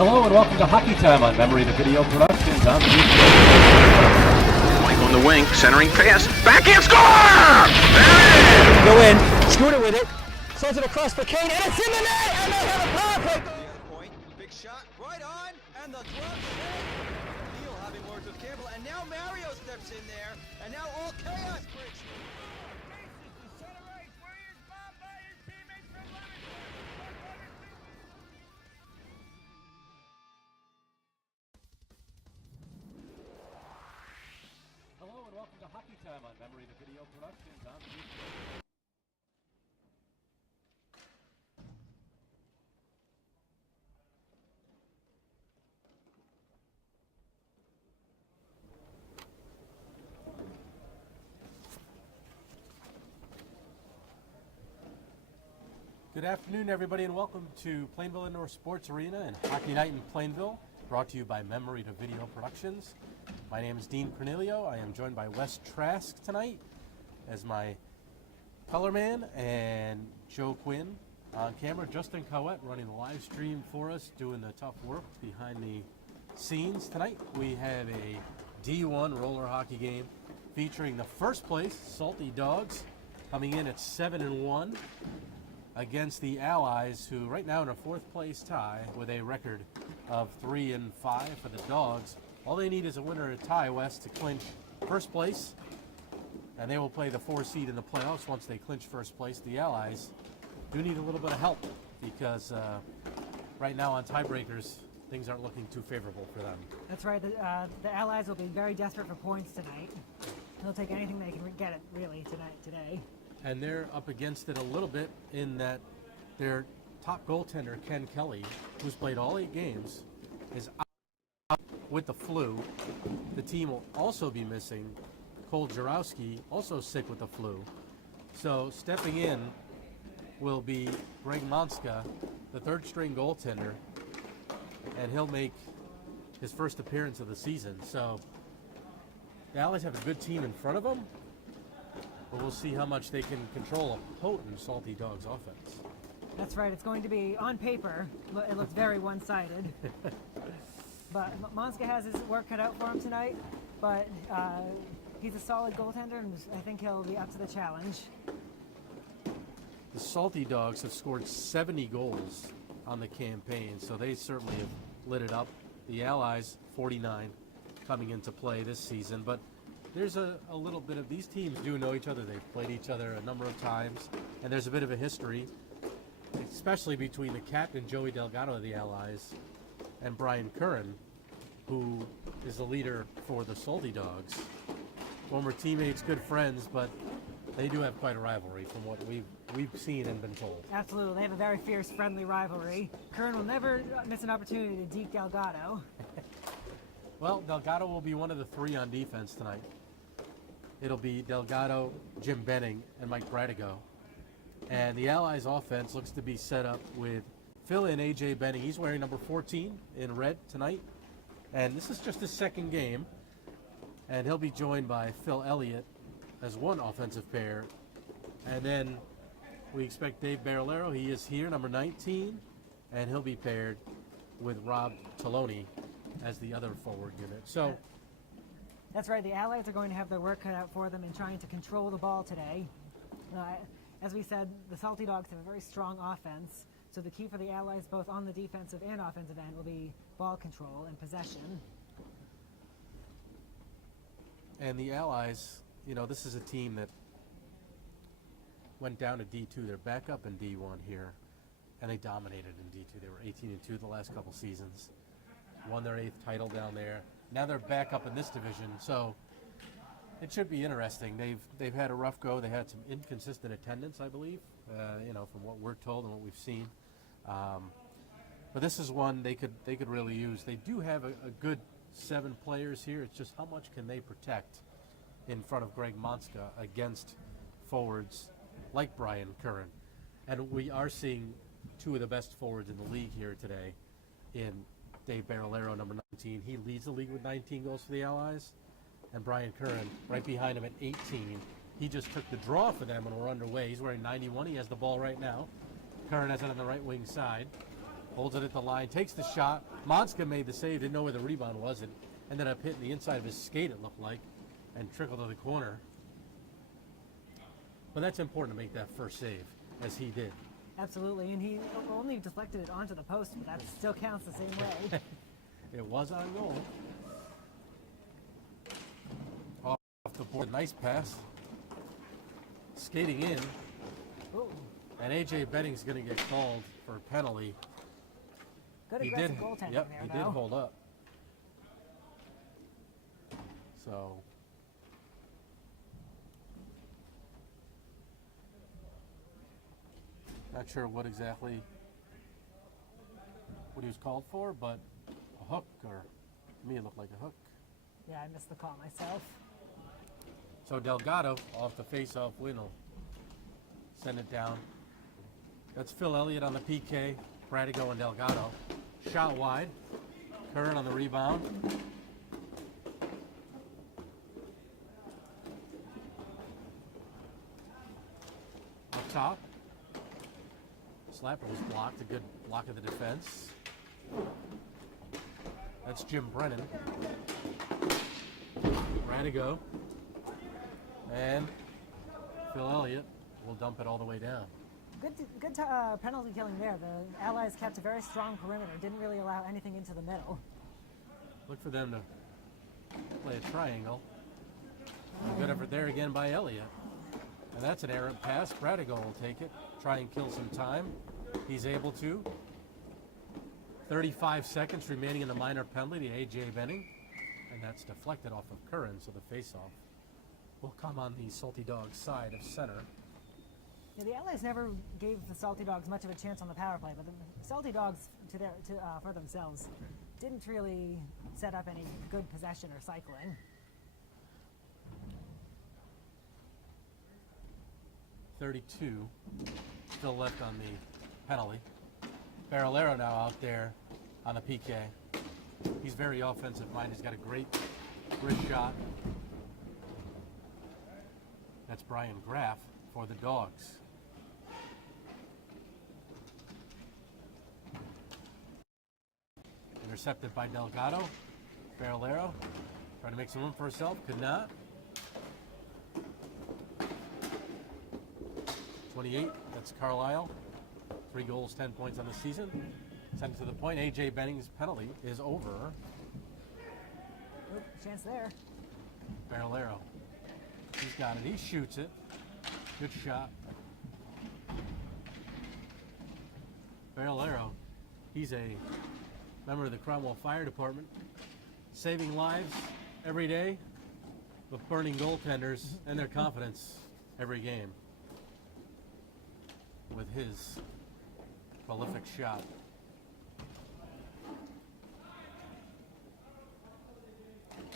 Hello and welcome to Hockey Time on Memory the Video Productions. I'm Dean Mike on the wing, centering pass, backhand score! There Go in, Scooter with it, sends it across for Kane, and it's in the net, and they have a power play. Point, big shot, right on, and the glove hit. Neal having words with Campbell, and now Mario steps in there, and now all chaos breaks. Hello and welcome to Hockey Time on Memory the Video Productions. I'm Dean. Good afternoon, everybody, and welcome to Plainville Indoor Sports Arena and Hockey Night in Plainville, brought to you by Memory to Video Productions. My name is Dean Cornelio. I am joined by Wesley Trask tonight as my color man, and Joe Quinn on camera. Justin Cowett running the live stream for us, doing the tough work behind the scenes. Tonight we have a D1 roller hockey game featuring the first place Salty Dogs coming in at 7-1. Against the Allies, who right now in a fourth place tie with a record of 3-5 for the Dogs. All they need is a winner or a tie, West, to clinch first place, and they will play the 4 seed in the playoffs once they clinch first place. The Allies do need a little bit of help because right now on tiebreakers, things aren't looking too favorable for them. That's right. The Allies will be very desperate for points tonight. They'll take anything they can get it, really, today. And they're up against it a little bit in that their top goaltender, Ken Kelly, who's played all 8 games, is out with the flu. The team will also be missing Cole Jarowski, also sick with the flu. So stepping in will be Greg Monska, the third-string goaltender, and he'll make his first appearance of the season. So the Allies have a good team in front of them, but we'll see how much they can control a potent Salty Dogs offense. That's right. It's going to be, on paper, it looks very one-sided. But Monska has his work cut out for him tonight, but he's a solid goaltender, and I think he'll be up to the challenge. The Salty Dogs have scored 70 goals on the campaign, so they certainly have lit it up. The Allies, 49, coming into play this season, but there's a little bit of, these teams do know each other. They've played each other a number of times, and there's a bit of a history, especially between the captain, Joey Delgado of the Allies, and Brian Curran, who is the leader for the Salty Dogs. Former teammates, good friends, but they do have quite a rivalry from what we've seen and been told. Absolutely. They have a very fierce, friendly rivalry. Curran will never miss an opportunity to deke Delgado. Well, Delgado will be one of the 3 on defense tonight. It'll be Delgado, Jim Benning, and Mike Bradigo. And the Allies' offense looks to be set up with fill-in A.J. Benning. He's wearing number 14 in red tonight. And this is just his second game. And he'll be joined by Phil Elliott as one offensive pair. And then we expect Dave Barillero. He is here, number 19. And he'll be paired with Rob Taloni as the other forward unit. So that's right. The Allies are going to have their work cut out for them in trying to control the ball today. As we said, the Salty Dogs have a very strong offense, so the key for the Allies, both on the defensive and offensive end, will be ball control and possession. And the Allies, you know, this is a team that went down to D2. They're back up in D1 here, and they dominated in D2. They were 18-2 the last couple seasons. Won their 8th title down there. Now they're back up in this division, so it should be interesting. They've had a rough go. They had some inconsistent attendance, I believe, from what we're told and what we've seen. But this is one they could really use. They do have a good 7 players here. It's just how much can they protect in front of Greg Monska against forwards like Brian Curran. And we are seeing 2 of the best forwards in the league here today in Dave Barillero, number 19. He leads the league with 19 goals for the Allies. And Brian Curran, right behind him at 18. He just took the draw for them and we're underway. He's wearing 91. He has the ball right now. Curran has it on the right wing side. Holds it at the line, takes the shot. Monska made the save, didn't know where the rebound was. It ended up hitting the inside of his skate, it looked like, and trickled to the corner. But that's important to make that first save, as he did. Absolutely, and he only deflected it onto the post, but that still counts the same way. It was on goal. Off the board, nice pass. Skating in, Ooh, and A.J. Benning's going to get called for a penalty. good He aggressive did, goaltending yep, there, he though. did hold up. So, not sure what exactly what he was called for, but a hook, or to me it looked like a hook. Yeah, I missed the call myself. So Delgado off the face-off win will send it down. That's Phil Elliott on the PK, Pradigo and Delgado. Shot wide. Curran on the rebound. Up top. Slapper was blocked, a good block of the defense. That's Jim Brennan. Pradigo. And Phil Elliott will dump it all the way down. Good penalty killing there. The Allies kept a very strong perimeter, didn't really allow anything into the middle. Look for them to play a triangle. A good effort there again by Elliott. And that's an errant pass. Pradigo will take it, try and kill some time. He's able to. 35 seconds remaining in the minor penalty to A.J. Benning. And that's deflected off of Curran, so the face-off will come on the Salty Dogs side of center. Yeah, the Allies never gave the Salty Dogs much of a chance on the power play, but the Salty Dogs, for themselves, didn't really set up any good possession or cycling. 32 still left on the penalty. Barralero now out there on the PK. He's very offensive minded. He's got a great wrist shot. That's Brian Graff for the Dogs. Intercepted by Delgado. Barralero trying to make some room for herself. Could not. 28, that's Carlisle. 3 goals, 10 points on the season. Sent to the point. A.J. Benning's penalty is over. Oop, chance there. Barralero. He's got it. He shoots it. Good shot. Barralero. He's a member of the Cromwell Fire Department, saving lives every day, with burning goaltenders and their confidence every game with his prolific shot.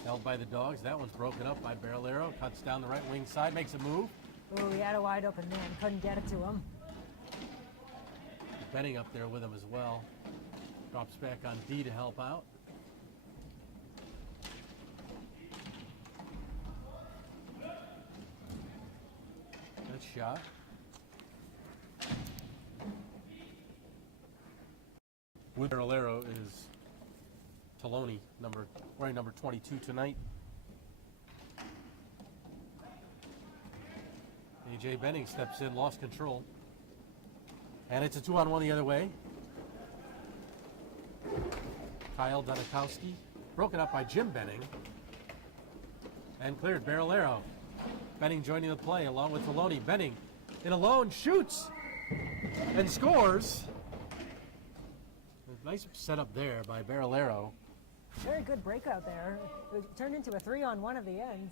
Held by the Dogs. That one's broken up by Barralero. Cuts down the right wing side, makes a move. Oh, he had a wide open man. Couldn't get it to him. Benning up there with him as well. Drops back on D to help out. Good shot. With Barralero is Taloni, wearing number 22 tonight. A.J. Benning steps in, lost control. And it's a 2-on-1 the other way. Kyle Donikowski, broken up by Jim Benning. And cleared. Barralero. Benning joining the play along with Taloni. Benning in alone, shoots and scores. Nice setup there by Barralero. Very good breakout there. It turned into a 3-on-1 at the end.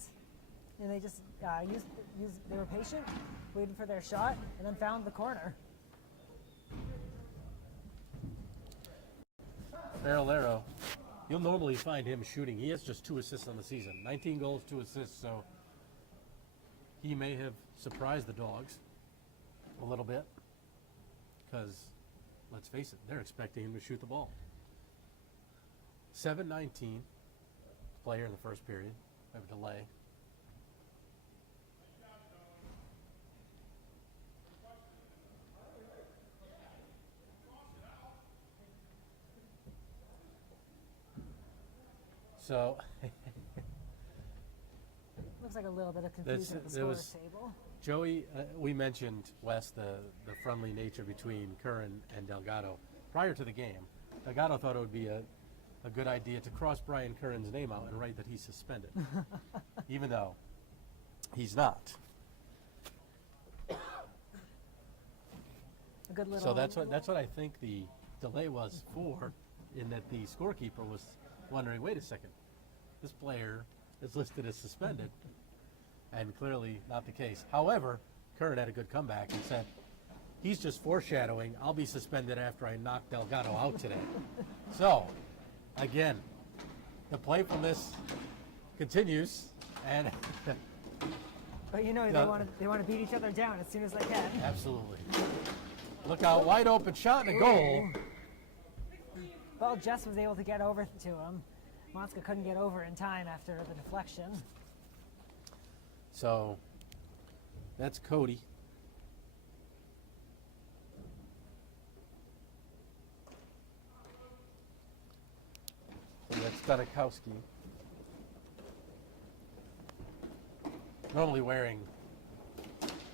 And they just they were patient, waited for their shot, and then found the corner. Barralero, you'll normally find him shooting. He has just 2 assists on the season. 19 goals, 2 assists, so he may have surprised the Dogs a little bit because, let's face it, they're expecting him to shoot the ball. 7:19 to play here in the first period. We have a delay. So Looks like a little bit of confusion at the there was- scorer's table. Joey, we mentioned, Wes, the friendly nature between Curran and Delgado prior to the game. Delgado thought it would be a good idea to cross Brian Curran's name out and write that he's suspended, even though he's not. A good little. So that's what I think the delay was for, in that the scorekeeper was wondering, wait a second, this player is listed as suspended, and clearly not the case. However, Curran had a good comeback and said, he's just foreshadowing, I'll be suspended after I knock Delgado out today. So, again, the play from this continues, and But you know they want to beat each other down as soon as they can. absolutely. Look out, wide open shot and a goal. Well, Jess was able to get over to him. Monska couldn't get over in time after the deflection. So, that's Cody. And that's Stanikowski. Normally wearing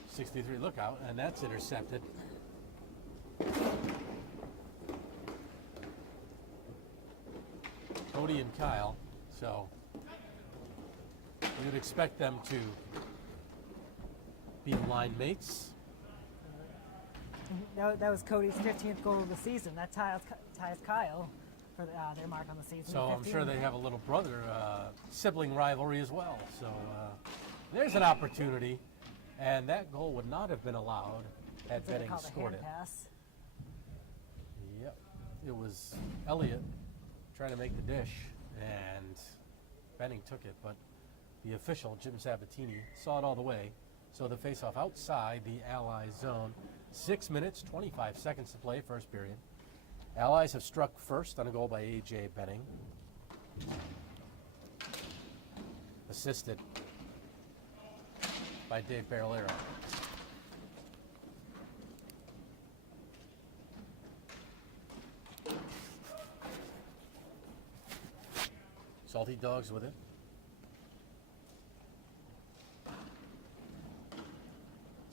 63 lookout, and that's intercepted. Cody and Kyle, so we would expect them to be line mates. That was Cody's 15th goal of the season. That ties Kyle for their mark on the season. So I'm 15. sure they have a little brother sibling rivalry as well. So there's an opportunity, and that goal would not have been allowed had That's what they Benning call the scored hand it. pass. Yep, it was Elliott trying to make the dish, and Benning took it, but the official, Jim Sabatini, saw it all the way. So the faceoff outside the Allies zone. 6 minutes, 25 seconds to play, first period. Allies have struck first on a goal by A.J. Benning. Assisted by Dave Barillero. Salty Dogs with it.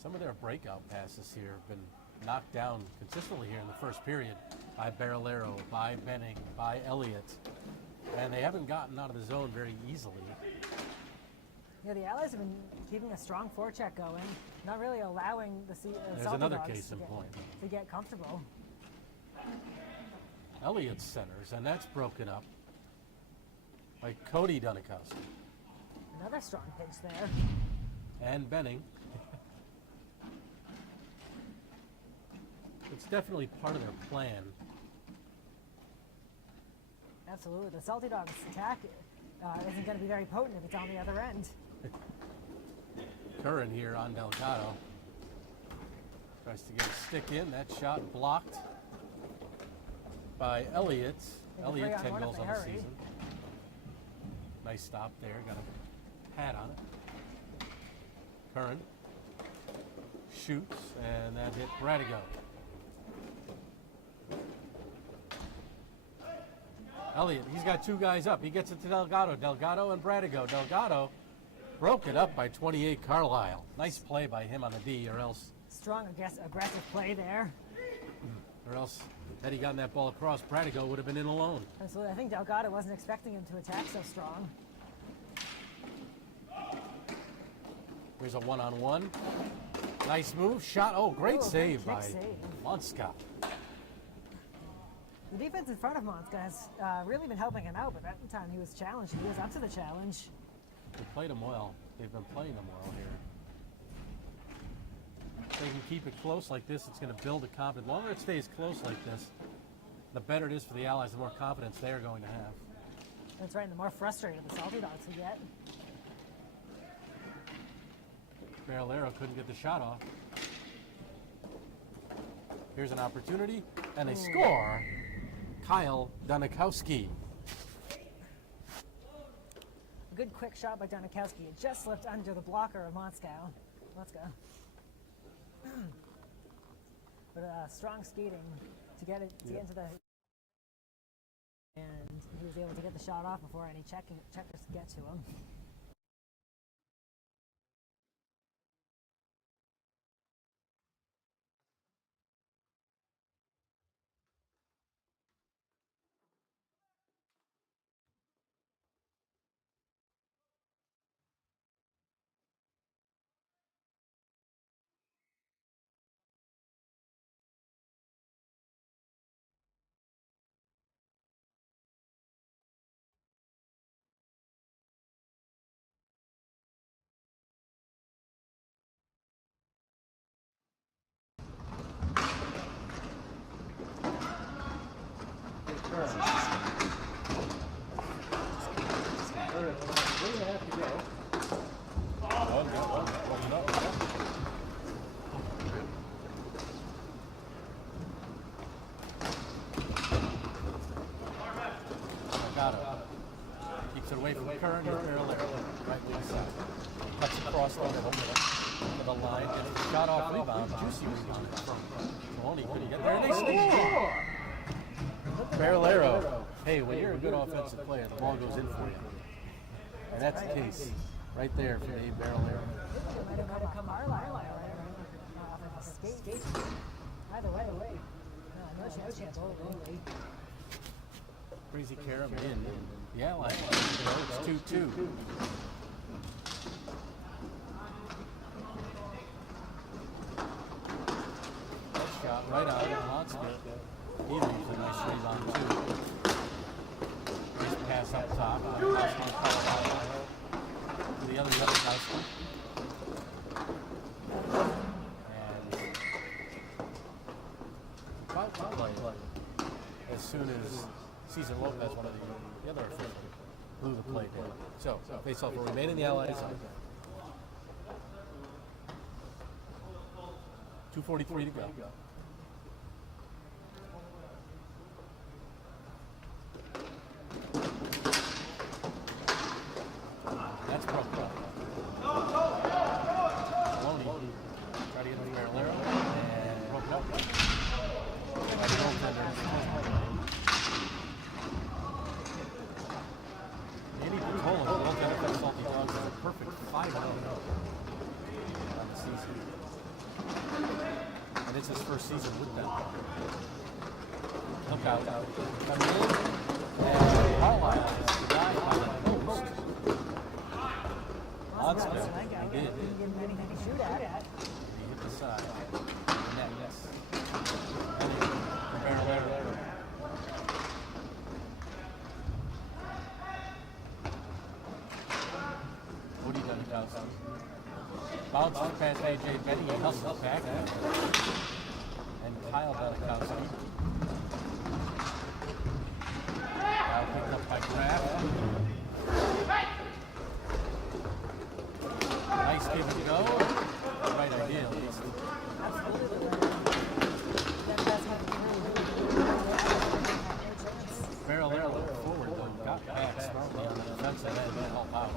Some of their breakout passes here have been knocked down consistently here in the first period by Barillero, by Benning, by Elliott. And they haven't gotten out of the zone very easily. Yeah, the Allies have been keeping a strong forecheck going, not really allowing the There's Salty another Dogs case in point. to get comfortable. Elliott centers, and that's broken up by Cody Dunikowski. Another strong pitch there. And Benning. It's definitely part of their plan. Absolutely. The Salty Dogs attack isn't going to be very potent if it's on the other end. Curran here on Delgado. Tries to get a stick in. That shot blocked by Elliott. Elliott, 10 3-on-1 if goals they on the hurry. season. Nice stop there. Got a pad on it. Curran shoots, and that hit Bradigo. Elliott, he's got two guys up. He gets it to Delgado. Delgado and Bradigo. Delgado broke it up by 28 Carlisle. Nice play by him on the D, or else Strong, aggressive play there. had he gotten that ball across, Bradigo would have been in alone. Absolutely. I think Delgado wasn't expecting him to attack so strong. Here's a one-on-one. Nice move. Shot. Oh, great Oh, save big by save. Monska. The defense in front of Monska has really been helping him out, but that time he was challenged. He was up to the challenge. They played him well. They've been playing him well here. If they can keep it close like this, it's going to build a confidence. The longer it stays close like this, the better it is for the Allies, the more confidence they are going to have. That's right, and the more frustrated the Salty Dogs will get. Barillero couldn't get the shot off. Here's an opportunity, and they score. Kyle Dunikowski. A good quick shot by Dunikowski. It just slipped under the blocker of Monska. But strong skating to get into the And he was able to get the shot off before any checkers could get to him. Keeps it away from Curran and Barrelero, right wing side. Cuts across the middle to the line, gets the shot off rebound. Juicy rebound from Maloney. Could he get there? And they score! Barrelero. Hey, when you're a good offensive player, the ball goes in for you. And that's the case right there for Dave Barrelero. Might have come Arlisle off of a skate. Either way. No chance. Crazy Carabin in the Allies. It's 2-2. That shot right out of Monster. He leaves a nice rebound too. Nice pass up top. To the other house. And as soon as Cesar Lopez, one of the other officials, blew the play down. So face off will remain in the Allies. 2:43 to go. That's broken up. Maloney tried to get the Barrelero and broke up. By the goaltender. Andy Butola, the goaltender for the Salty Dogs, is a perfect 5-0 on the season. And it's his first season with them. Look out. Coming in. And Carlisle is the guy on the post. Monster. He did. Didn't give him anything to shoot at. He hit the side. The net, yes. And the Barrelero. Woody Dunkowski. Bounces past A.J. Benny. He hustles back. And Kyle Dunkowski. Now picked up by Kraft. Nice give and go. The right idea, at least. Barrelero looked forward, though. Got back smartly on the defensive end to help out.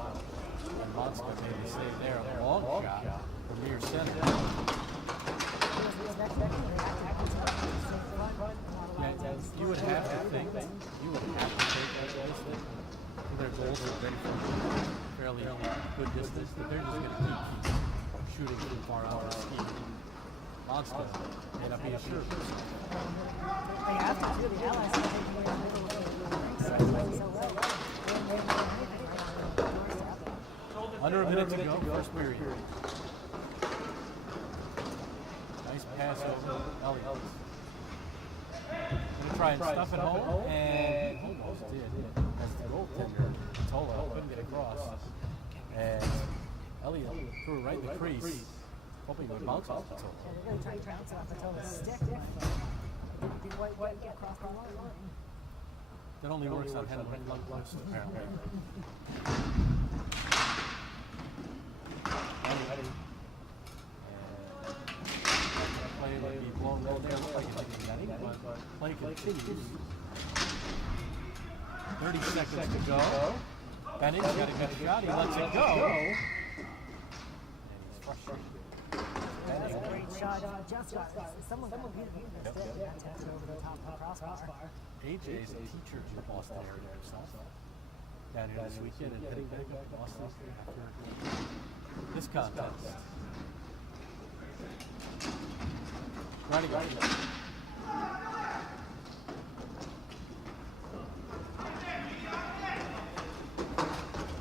And Monska made the save there. A long shot from near center. Yeah, you would have to think that their goals have been from fairly good distance, but they're just going to keep shooting too far out of ski. Monster may not be a sure. They have to do the Allies. Under a minute to go, first period. Nice pass over Elliott. Gonna try and stuff it home, and almost did. As the goaltender, Tola, couldn't get across. And Elliott threw it right in the crease, hoping it would bounce off the Tola. They're going to try to bounce off the Tola's stick. White get across the line. That only works on Henry Lundqvist, apparently. Play would be blown low there. Looks like it's getting that, but play continues. 30 seconds to go. Bennett's got a good shot. He lets it go. And he's frustrated. shot just got someone missed it. Got tapped over the top of the crossbar. AJ's a teacher in the Boston area himself. Down here this weekend and heading back up to Boston after this contest. Ready, go.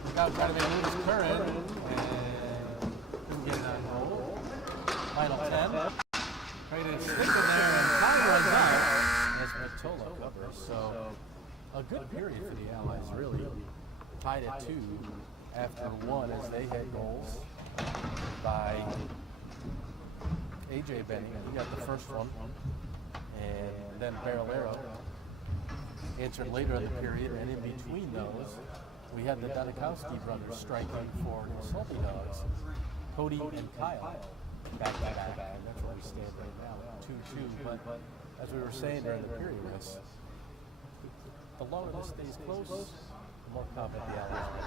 Look out, trying to make a loose current, and didn't get it on roll. Final 10. Tried to slip in there, and time runs out as Matola covers. So a good period for the Allies, really. Tied at 2 after 1 as they had goals by AJ Benning. He got the first one, and then Barrelero answered later in the period, and in between those, we had the Danikowski brothers striking for the Salty Dogs, Cody and Kyle, back to back, and that's where we stand right now, 2-2. But as we were saying during the period, Wes, the longer this stays close, the more confident the Allies will be.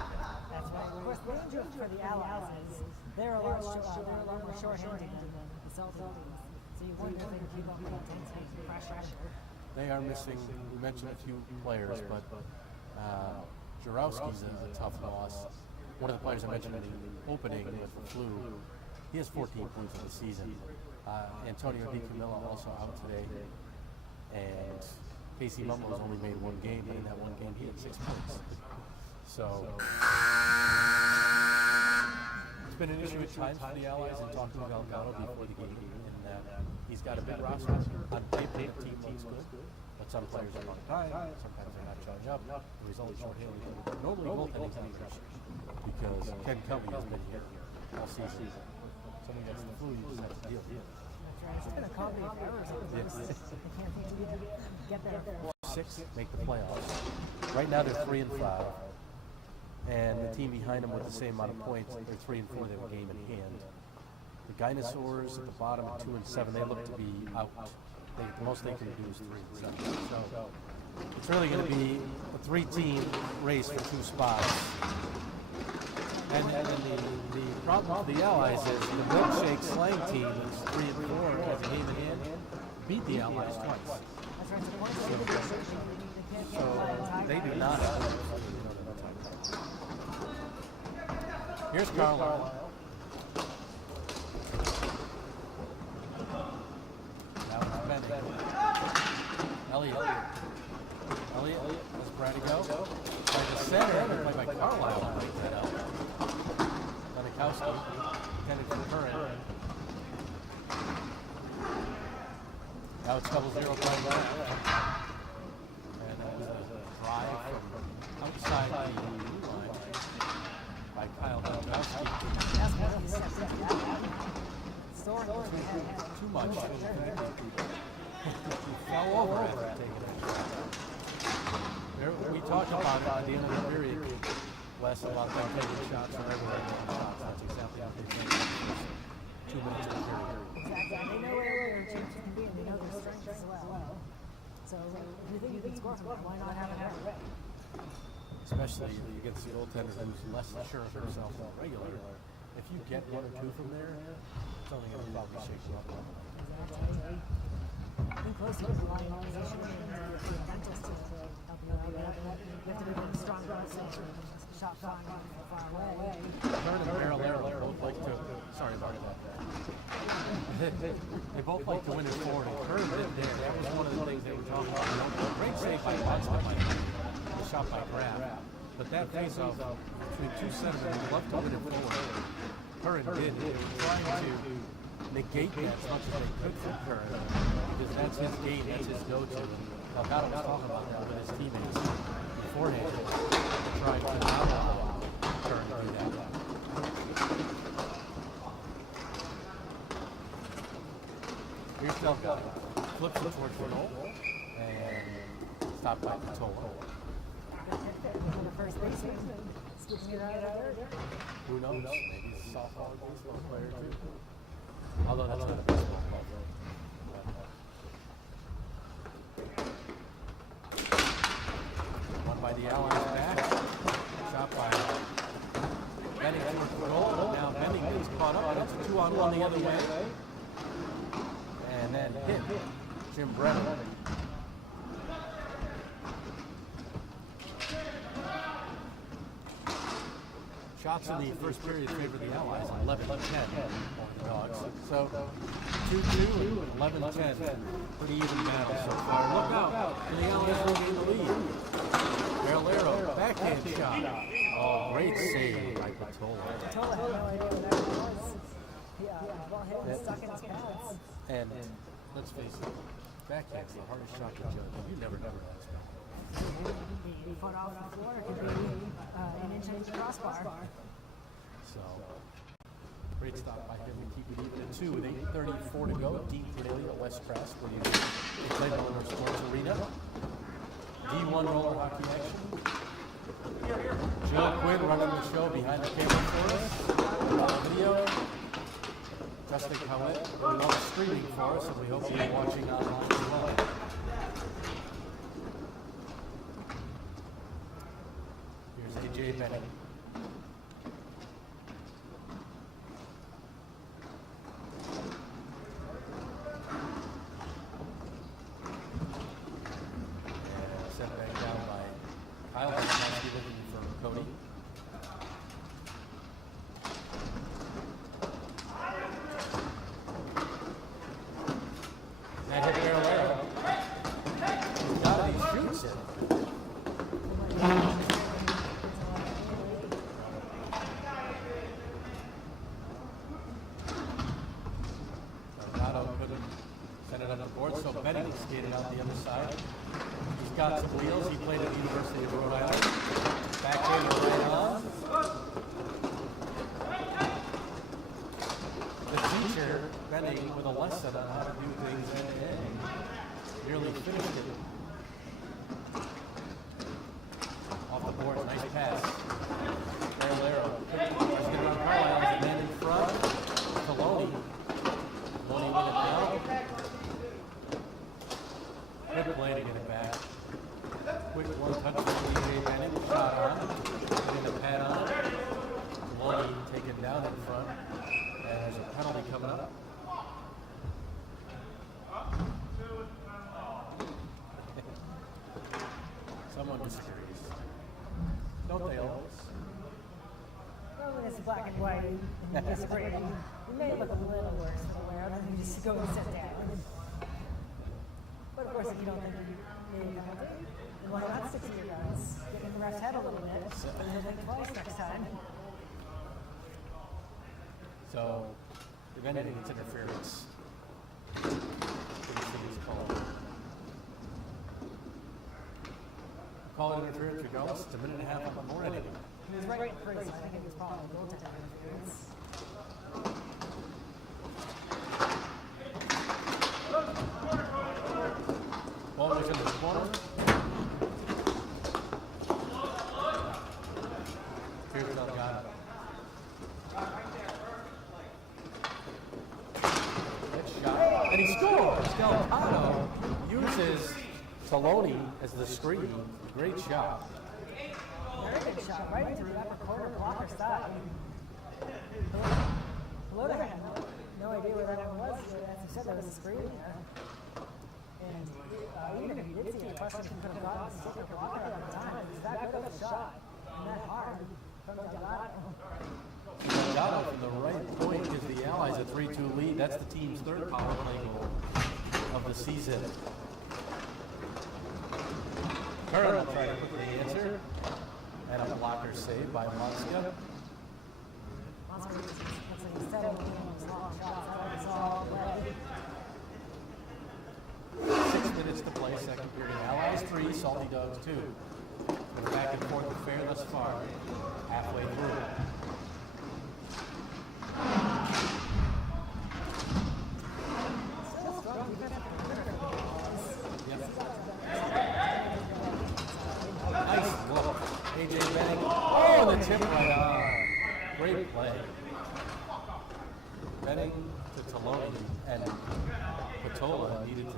That's right. Of course, the danger for the Allies is they're a lot more short-handed than the Celtics. So you wonder if they can keep up the intensity and pressure. They are missing, we mentioned a few players, but Jarowski's a tough loss. One of the players I mentioned in the opening with the flu, he has 14 points for the season. Antonio Di Camillo also out today. And Casey Mumlo's only made 1 game, but in that 1 game he had 6 points. So it's been an issue at times for the Allies, and talking to Delgado before the game, and he's got a big roster. On paper, the team looks good, but some players are on time, sometimes they're not showing up. The result is short-handed. Normally, both innings have pressure because Ken Covey has been here all season. Someone gets the flu, you just have to deal with it. It's been a comedy of errors. They can't seem to get there. 6 make the playoffs. Right now they're 3-5, and the team behind them with the same amount of points, they're 3-4. They have a game in hand. The Dinosaurs at the bottom at 2-7. They look to be out. The most they can do is 3-7. So it's really going to be a 3-team race for 2 spots. And the problem with the Allies is the Milkshake Slang team is 3-4 has a game in hand, beat the Allies twice. That's right. So they do not have. Here's Carlisle. Now it's Benning. Elliott. Let's Brady go. By the center, played by Carlisle. Breaks that out. Danikowski intended for Curran. Now it's 0-0 playing right. And that was a drive from outside the blue line by Kyle Danikowski. That's what he said. Too much. He fell over after taking that shot. We talked about it at the end of the period, Wes, about them taking shots from everywhere. That's exactly what they think. 2 minutes of the period. Exactly. They know where their chances can be, and they know their strengths as well. So if you think you can score from them, why not have it happen? Especially against the goaltender who's less sure of himself than regular. If you get 1 or 2 from there, it's only going to probably shake you up. Exactly. Being close to the line, you should be dentist to help you out. You have to be really strong about shot flying far away. Kern and Barrelero both like to. Sorry about that. They both like to win it forward, and Kern did there. That was one of the things they were talking about. Great save by Watson, the shot by Graf. But that face-off between 2 centers, they love to win it forward. Curran did. They were trying to negate that as much as they could from Curran, because that's his game, that's his go-to. Delgado was talking about that with his teammates beforehand, trying to not allow Curran to do that. Here's Delgado. Flips it towards the goal, and stopped by Patola. The first baseman scooping it out of there. Who knows? Maybe he's a softball baseball player too. Although that's not a baseball player. One by the Allies back. Shot by Benning towards the goal. Now Benning gets caught up, but it's a 2-on-1 the other way. and then hit Jim Brennan. Shots in the first period favor the Allies, 11-10 over the Dogs. So 2-2 and 11-10. Pretty even battle so far. Look out, and the Allies will gain the lead. Barrelero, backhand shot. Oh, great save by Patola. Patola had no idea what that was. Ball hit and stuck in his pads. And let's face it, backhand's the hardest shot to judge. You never know that spot. Foot off the floor, it could be an inch into the crossbar. So, great stop by him to keep it even at 2 with 8:34 to go. Dean Cornelio, West Trask, where you play Plainville Sports Arena. D1 roller hockey action. Joe Quinn running the show behind the camera for us. Video. Justin Cowett, we love streaming for us, and we hope you're watching online as well. Here's AJ Bennett. Set back down by Kyle. Nice looking for Cody. That hit Barrelero. He's got it, he shoots it. Delgado couldn't send it on the board, so Benning skated out the other side. He's got some wheels. He played at the University of Rhode Island. Backhand right on. The teacher, Benning, with a lesson on how to do things end-to-end, nearly finished it. Off the board, nice pass. Barrelero. Let's get around Carlisle. There's a man in front. Taloni. Taloni with it now. Good play to get it back. Quick one-touch from AJ Benning. Shot on. Getting the pad on. Taloni taken down in front. And there's a penalty coming up. Someone disagrees. Don't they always? Well, when it's black and white and you disagree, it may look a little worse for the wearer than you just go and sit down. But of course, if you don't think you need a penalty, then why not stick to your guns? Get in the ref's head a little bit, and then think twice next time. So, if anything, it's interference. Call it interference regardless. It's a minute and a half on the board anyway. He was right in first, so I think it's probably goaltender interference. Ball was in the corner. Here's Delgado. Good shot. And he scores. Delgado uses Taloni as the screen. Great shot. Very good shot, right into the upper corner blocker side. Pelota had no idea where that one was. As you said, there was a screen there. And even if he did see it, the question he could have gotten to stick a blocker at the time. It was that good of a shot and that hard from Delgado. Delgado from the right point gives the Allies a 3-2 lead. That's the team's third power play goal of the season. Curran will try to quickly answer. And a blocker save by Monska. Monska instead of those long shots, that was all play. 6 minutes to play, second period. Allies 3, Salty Dogs 2. We're back and forth affair thus far, halfway through. Nice look. AJ Benning. Oh, the tip right on. Great play. Benning to Taloni, and Patola needed to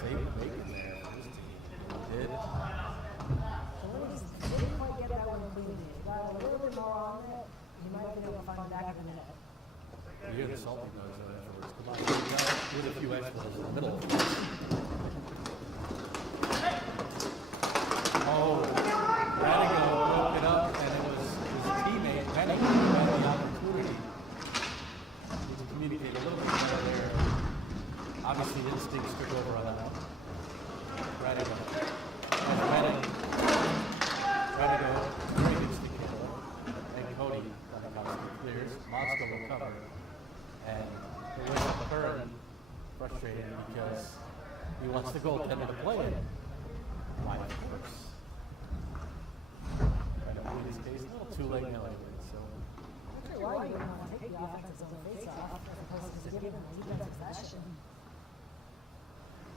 save the bacon there for his team. He did. The ladies didn't quite get that one clean. He got a little bit more on it. He might have been able to find it back in a minute. You hear the Salty Dogs afterwards. Come With a few extras in the middle. Oh, Radigo broke it up, and it was his teammate, Radigo, who had the opportunity to communicate a little bit better there. Obviously, the instincts took over on that. Radigo. Radigo, very good stick handle. And Cody, clears. Moscow will cover. And it went up with her and frustrated because he wants the goaltender to play it. Why, of course. In this case, a little too late now anyway, so. Why you want to take the offensive zone face-off as opposed to giving them defensive possession?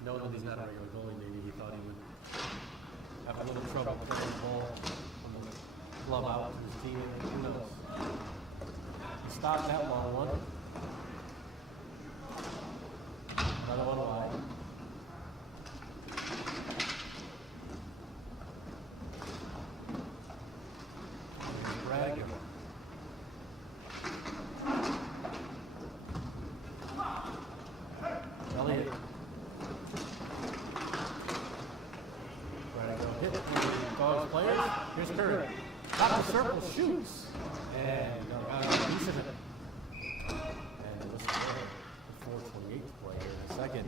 Knowing that he's not a regular goalie, maybe he thought he would have a little trouble getting the ball from the glove out to his team. Who knows? He stopped that long one. Another one wide. Radigan. Elliott. Radigan hit the Dogs players. Here's Curry. Top the circle, shoots. And piece of it. And this is the 4:28 play in a second.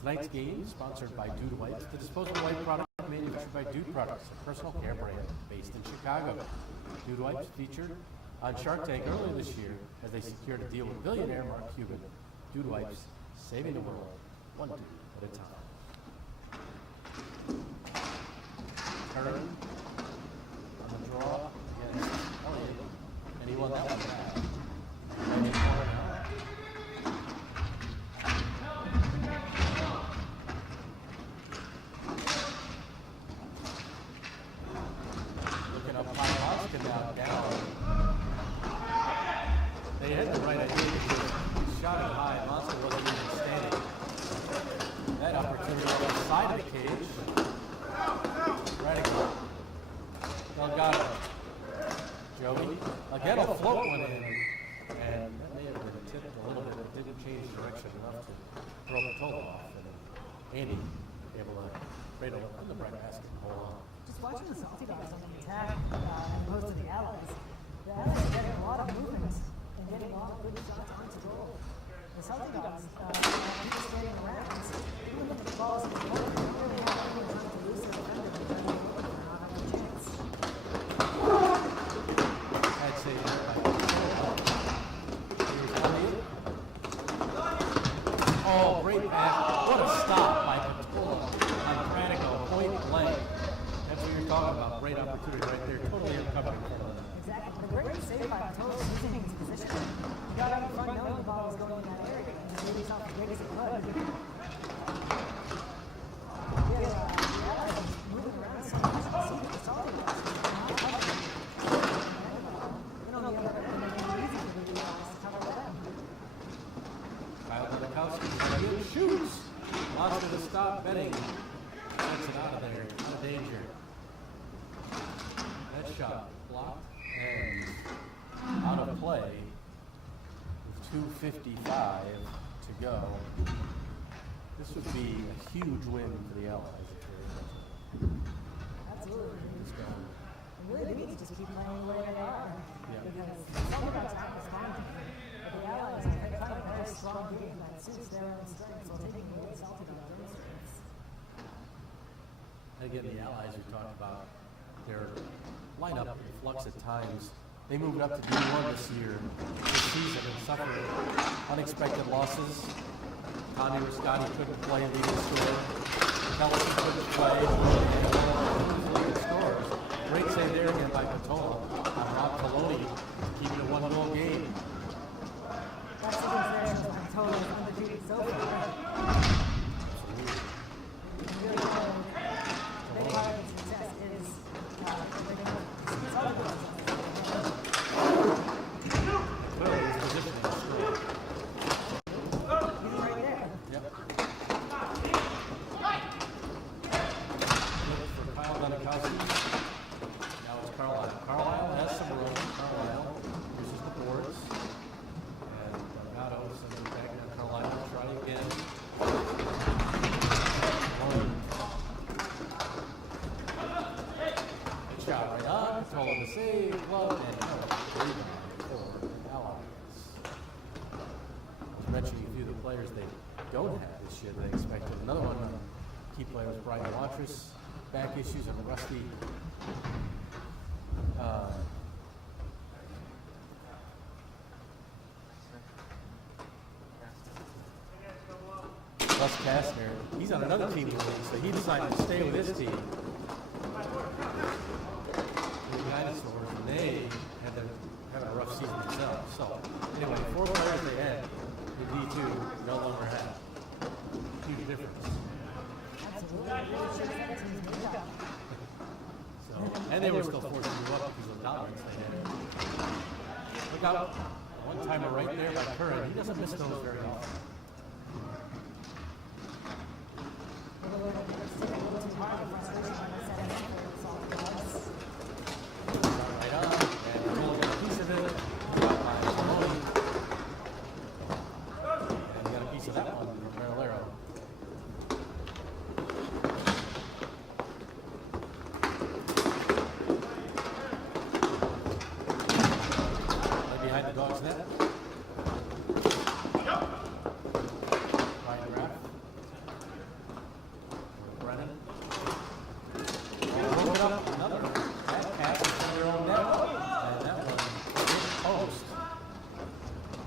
Tonight's game sponsored by Dude Wipes, the disposable wipe product manufactured by Dude Products, a personal care brand based in Chicago. Dude Wipes featured on Shark Tank earlier this year as they secured a deal with billionaire Mark Cuban. Dude Wipes, saving the world, one dude at a time. Turn on the draw against Elliott, and he won that one back. Looking up high, Oscar now down. They had the right idea. He shot it high. Monster wasn't even standing. That opportunity on the side of the cage. Radical. Delgado. Joey. Again, a float went in. And that may have been tipped a little bit. It didn't change direction enough to throw the total off. And Andy able to cradle in the bright basket and hold on. Just watching the Salty Dogs on the attack as opposed to the Allies. The Allies are getting a lot of movement and getting a lot of good shots on goal. The Salty Dogs are just standing around. Even if the ball is in the goal, they don't really have any time to lose their defender because they're not having a chance. I'd say oh, great pass. What a stop by Patola on Radical, point blank. That's what you're talking about. Great opportunity right there. Totally uncovered. Exactly. The great save by Patola using his position. He got out in front knowing the ball was going in that area and just made himself as big as he could. Moving around so much. The Salty Dogs are not covering. Even on the other end, they made it easy for the Allies to cover them. Kyle Denikowski shoots. Lost to stop betting. Gets it out of there. Out of danger. That shot blocked and out of play with 2:55 to go. This would be a huge win for the Allies. Absolutely. They really need to just keep playing the way they are. Because some of that time is fine. But the Allies are playing a very strong game that suits their own strengths while taking away Salty Dogs' strengths. Again, the Allies we talked about their lineup in flux at times. They moved up to D1 this year, this season, and suffered unexpected losses. Tommy Riscotti couldn't play leading scorer. Pellison couldn't play leading scorers. Great save there again by Patola on Rob Coloni, keeping it a one-goal game. That's the consideration of Patola is undefeated so far. Really, the big part of the success is Salty Dogs. Clearly, his positioning is strong. He's right there. Yep. Look for Kyle Denikowski. Now it's Carlisle. Carlisle has some room. Carlisle uses the boards. And Delgado sends it they don't have this year that they expected. Another one, key player was Brian Watrous, back issues, and Rusty. Russ Kastner, he's on another team in the league, so he decided to stay with his team. The Dinosaurs, and they had having a rough season themselves. So, anyway, 4 players they had, the D2 no longer have. Huge difference. So, and they were still forced to move up because of the dominance they had. Look out, one timer right there by Curran. He doesn't miss those very often. Right on, and Cole got a piece of it. Got by Maloney. And got a piece of that one from Paralero. Right behind the Dogs' net. Ryan Graff. Brennan. Broke it up. Another back pass from their own net. And that one hit post.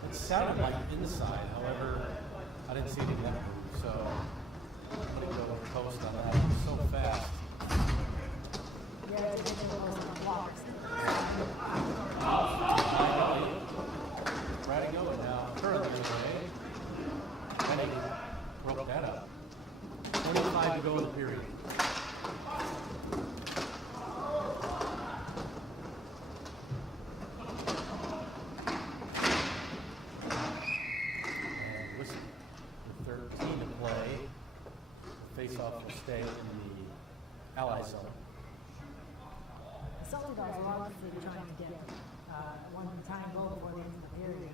It sounded like inside, however, I didn't see any net move, so I'm going to go over post on that. So fast. Right to go now. Currently away. And he broke that up. 25 to go in the period. And listen, with 13 to play, the face-off will stay in the ally zone. The Sultan Dogs are obviously trying to get one time goal before the end of the period.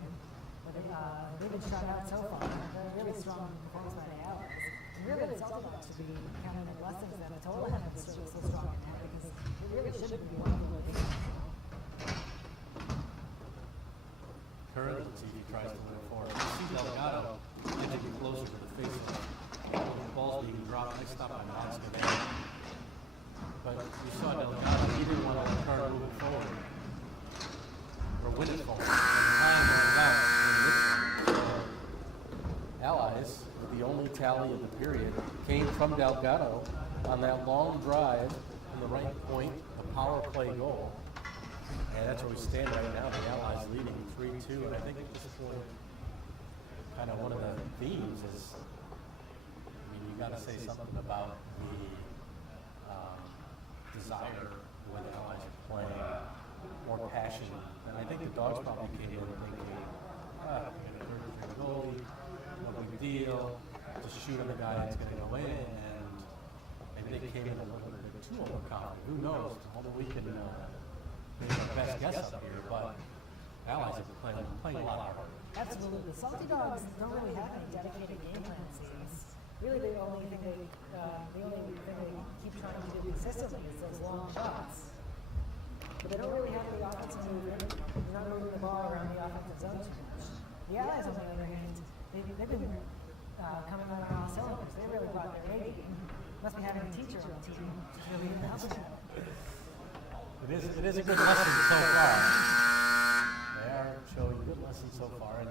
But they've been shut out so far. They're really strong performance by the Allies. And really, the Sultan Dogs should be counting their blessings that the total have been so strong attack because it really shouldn't be one of the things. Curran, let's see if he tries to win it forward. See Delgado edging closer to the face-off. The ball's being dropped. Nice stop by Monska there. But you saw Delgado, he didn't want to let Curran move it forward. Or win it forward. Time went out. Allies, with the only tally of the period, came from Delgado on that long drive in the right point, a power play goal. And that's where we stand right now, the Allies leading 3-2. And I think at this point, kind of one of the themes is, I mean, you got to say something about the desire when the Allies are playing, more passion. And I think the Dogs probably came in thinking, we're going to third goalie, no big deal, just shoot on the guy that's going to go in. And I think they came in a little bit too overconfident. Who knows? Although we can make our best guess up here, but Allies have been playing a lot harder. Absolutely. The Salty Dogs don't really have any dedicated game plan scenes. Really, the only thing they keep trying to do consistently is those long shots. But they don't really have the offensive movement. They're not moving the ball around the offensive zone too much. The Allies, on the other hand, they've been coming on all cylinders. They really brought their A game. Must be having a teacher on the team who's really helping them. It is a good lesson so far. They are showing good lessons so far. And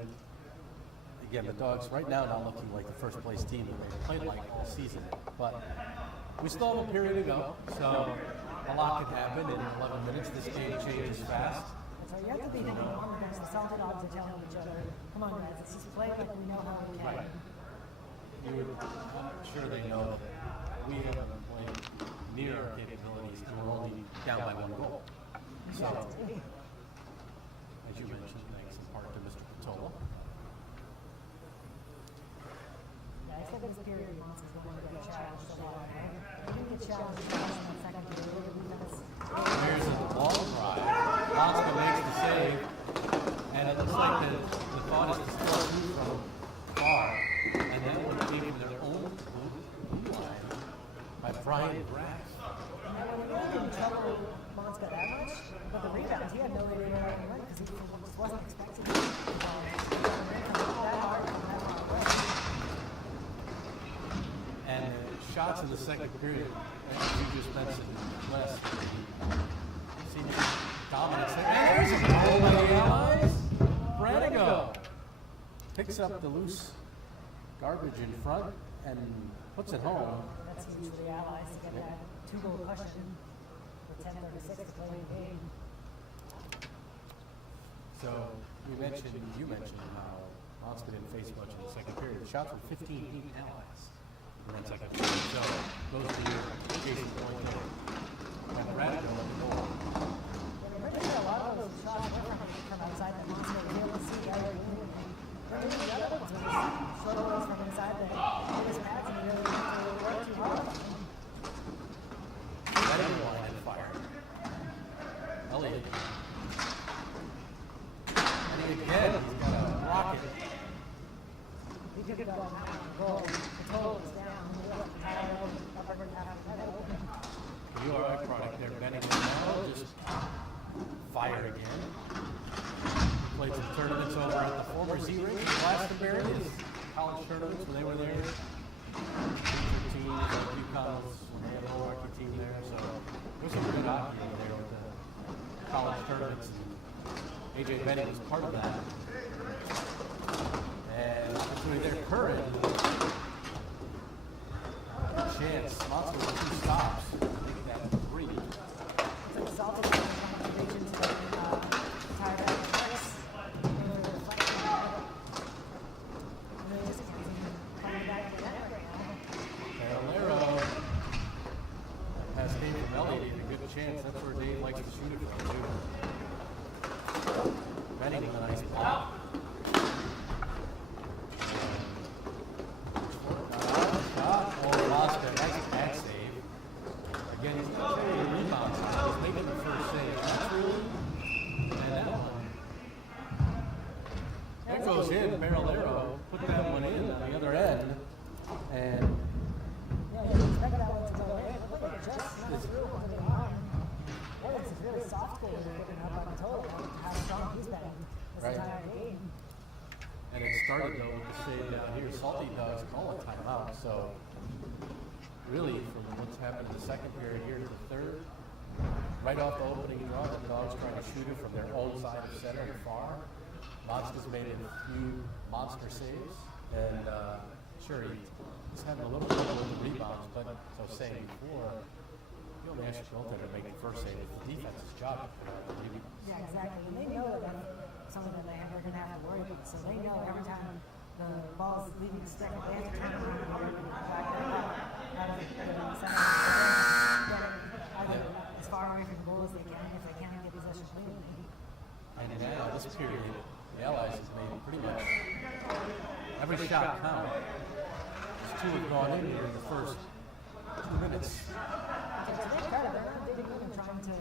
again, the Dogs right now not looking like the first place team that they've played like all season. But we still have a period to go, so a lot can happen in 11 minutes. This game changes fast. So you have to be thinking on the bench. The Salty Dogs are telling each other, come on guys, let's just play like we know how we can. Right. I'm sure they know that we haven't played near our capabilities and we're only down by 1 goal. So, as you mentioned, thanks in part to Mr. Patola. Yeah, I said this period once is going to get challenged a lot. They didn't get challenged in the second period defense. Here's a long drive. Monska makes the save, and it looks like the thought is to still move from far, and that would be from their own blue line by Brian Graff. And when he really didn't trouble Monska that much, but the rebounds, he had no idea where he went because he just wasn't expecting it. That hard from that far away. shots in the second period. As you just mentioned, Les. Seen dominance there. And there's a goal by the Allies. Branigo picks up the loose garbage in front and puts it home. That's huge for the Allies to get that 2-goal cushion with 10:36 to play the game. So you mentioned how Monster didn't face much in the second period. The shots were 15-8 Allies in that second period. So goes to your Jason point there. And Branigo on the goal. A lot of those shots from outside the Monster were able to see the other unit. The other ones were just short ones from inside the biggest pads and they really worked too hard. Branigo line fire. Elliott. And again, he's got a rocket. He could have gone out and goal. The total was down. He left the tire open, upper and half the head open. URI product there, Benning now just fire again. Played some tournaments over at the former Z-Ring in Glastonbury, his college tournaments when they were there. Teams like UConn's, they had a whole hockey team there, so there's some good hockey over there with the college tournaments. AJ Benning was part of that. And between their courage, chance, Monster with 2 stops. Make that 3. It's a solid contribution to the tire back press. Valero has Dave from Elliott a good chance. That's where Dave likes to shoot it from, too. Benning with a nice block. Oh, lost it. Nice back save. Again, he's not carrying the rebounds. He's making the first save. That's really. And that one. That goes in. Barrelero put that one in on the other end. And Yeah, you expect that one to go in. Look at just not through on the arm. It's a really soft goal you're picking up on the total. How strong he's been this Right. entire game. And it started though with the save down here. Salty Dogs call a timeout. So really, from what's happened in the second period here to the third, right off the opening draw, the Dogs trying to shoot it from their own side of center and far. Monster's made a few monster saves, and sure he's having a little trouble with the rebounds. But as I was saying before, you only ask your goaltender to make the first save. It's the defense's job to put out the rebounds. Yeah, exactly. And they know that that's something that they're going to have to worry about. So they know every time the ball's leaving the stick, they have to turn around and they're going to back that up out of the center. Get either as far away from the goal as they can, if they can't get possession cleanly. And now, this period, the Allies have made pretty much every shot count. There's 2 have gone in here in the first 2 minutes. To their credit, they're not digging in and trying to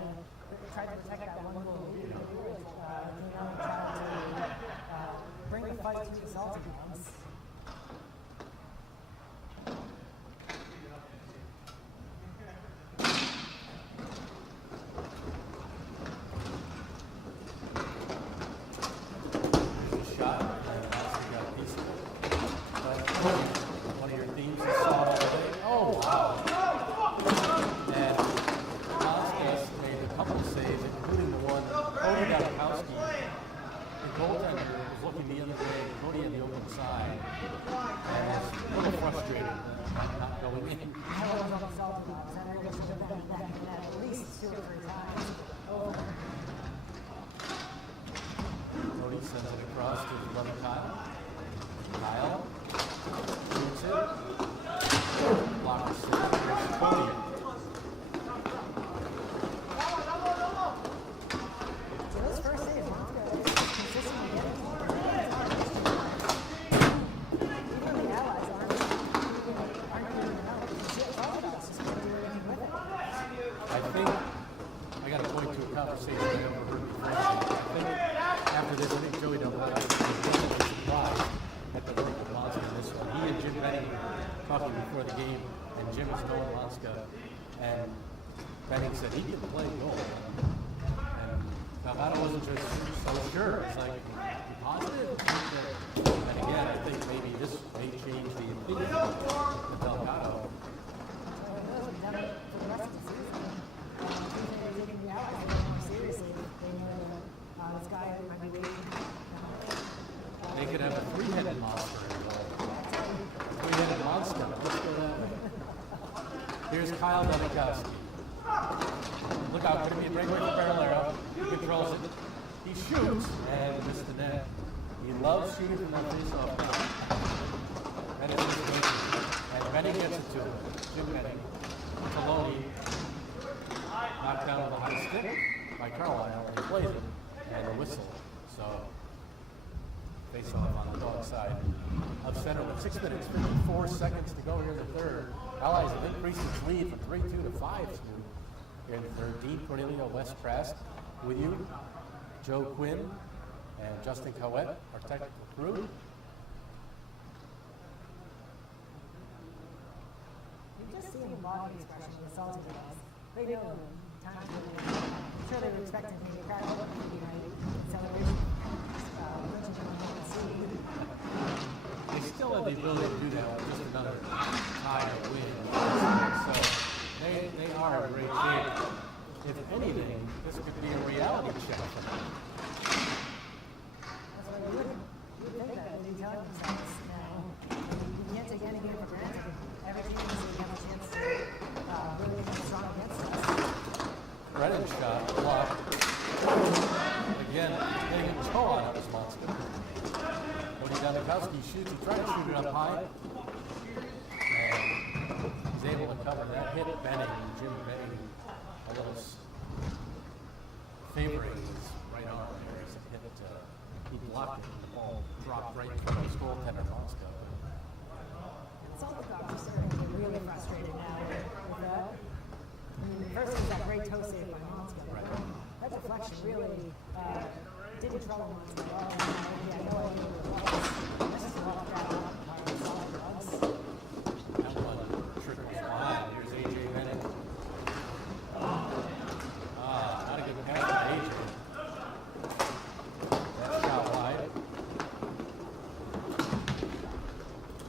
protect that one goal lead. They know trying to bring the fight to the Celtic defense. Shot, and also got a piece of it. One of your themes is saw all day. Oh, wow. And Kostas made a couple saves, including the one Cody Galakowski. The goaltender was looking the other way, Cody on the open side, and was a little frustrated not going in. I was on the Celtic defense. I know they should have been that at least 2 or 3 times. Cody sends it across to his brother Kyle. Kyle shoots it. Blocker save. Here's Cody. So this first save, Monica is consistently getting more. Even the Allies aren't giving it out. Celtics just can't do anything with it. I think I got to point to a conversation I overheard before. I think after this, I think Joey Double was surprised at the work of Monska in this one. He and Jim Benning were talking before the game, and Jim was knowing Monska, and Benning said he can play goal. And Calvado wasn't just so sure. It's like, you positive? And again, I think maybe this may change the opinion of Delgado. here's Kyle Delikowski. Look out, going to be a breakaway for Barrelero. He controls it. He shoots and missed the net. He loves shooting from that face-off. And it's just good. And Benny gets it to him. Jim Benny. Maloney knocked down with a high stick by Carlisle, and he plays it, and a whistle. So, face off on the dog side of center with 6 minutes, 54 seconds to go here in the third. Allies have increased its lead from 3-2 to 5-2 here in the third. Dean Cornelio, Wes Trask with you, Joe Quinn, and Justin Cowett, our technical crew. You just see the body expression of the Salty Dogs. They know time to really, I'm sure they were expecting maybe a crack open, acceleration, They still have the ability to do that with just another tie or win. So they are a great team. If anything, this could be a reality check for them. That's why we would think that they tell themselves now. You can't take any game for granted. Every team needs to have a chance to really be strong against us. Brennan shot blocked. Again, getting a toe on this monster. Delikowski shoots, he tried to shoot it up high, and he's able to cover that. Hit Benning, Jim Benning, a little favoring his right arm there as it hit it. He blocked it, and the ball dropped right in front of his goaltender, Moscow. Salty Dogs are starting to get really frustrated now with that. I mean, first was that great toe save by Moscow. Right. That deflection really didn't trouble Moscow at all. He had no idea what it was. This is a lot of that by the Salty Dogs. That one trickles behind. Here's A.J. Bennett. Not a good pass by A.J. That's shot wide.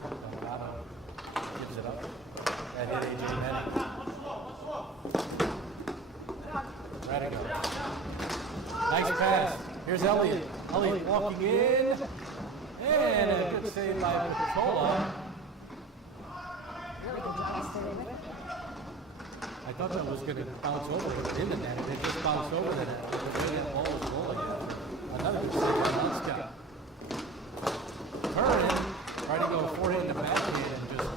Colorado gives it up. That hit A.J. Bennett. Radigo. Nice pass. Here's Elliott. Elliott walking in. And a good save by Patola. Really good job staying with it. I thought that was going to bounce over in the net. It just bounced over the net. It was going to get the ball was rolling. Another good save by Monska. Curran tried to go forehand to backhand and just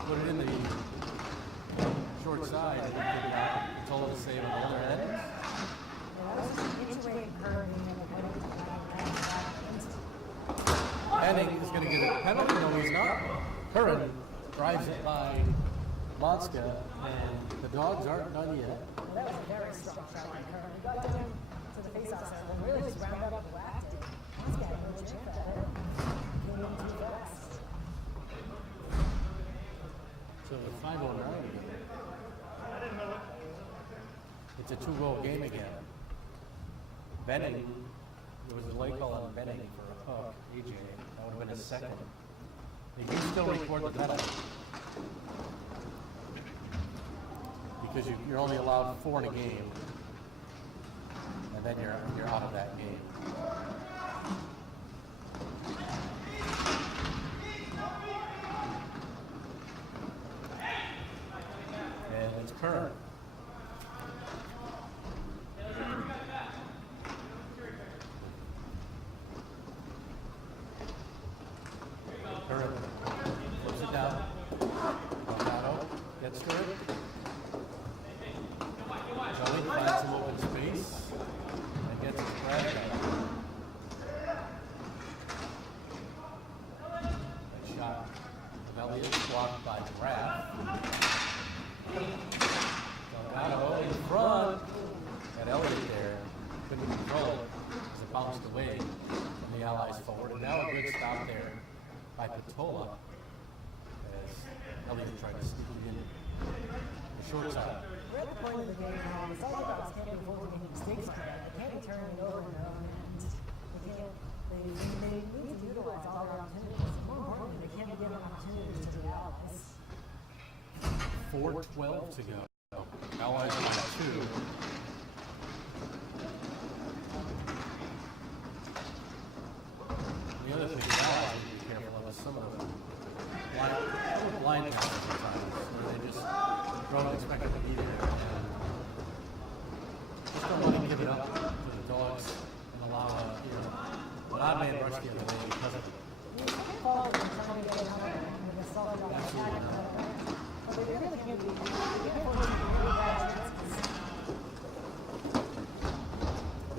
put it in the short side. And he could not control the save on the other end. Yeah, that was just an inch-away curve and then Benning is going to get a penalty. No, he's not. Curran drives it by Monska, and the Dogs aren't done yet. Well, that was a very strong shot by Curran. He got down to the face-off circle and really just rounded up and whacked it. This guy had no chance at it. Came in too fast. So with 5:09 again. It's a 2-goal game again. Benning, there was a late call on Benning for a hook, AJ. That would have been a second. They can still record the penalty. Because you're only allowed 4 in a game. And then you're out of that game. And it's Curran. Curran puts it down. Colorado gets to it. Joey finds some open space and gets his grab down. That shot of Elliott blocked by Graff. Colorado in front. And Elliott there couldn't control it as it bounced away from the Allies forward. And now a good stop there by Patola as Elliott tried to sneak it in the short side. We're at the point of the game now. The Salty Dogs can't be afford to make mistakes like that. They can't be turning it over and over. And they need to utilize all their opportunities. More importantly, they can't be giving opportunities to the Allies. 4:12 to go. Allies by 2. The other thing the Allies need to be careful of is some of the blind passes sometimes, where they just Crow's expected to be there. And just don't want to give it up to the dogs and allow an odd man rush the other way because of it.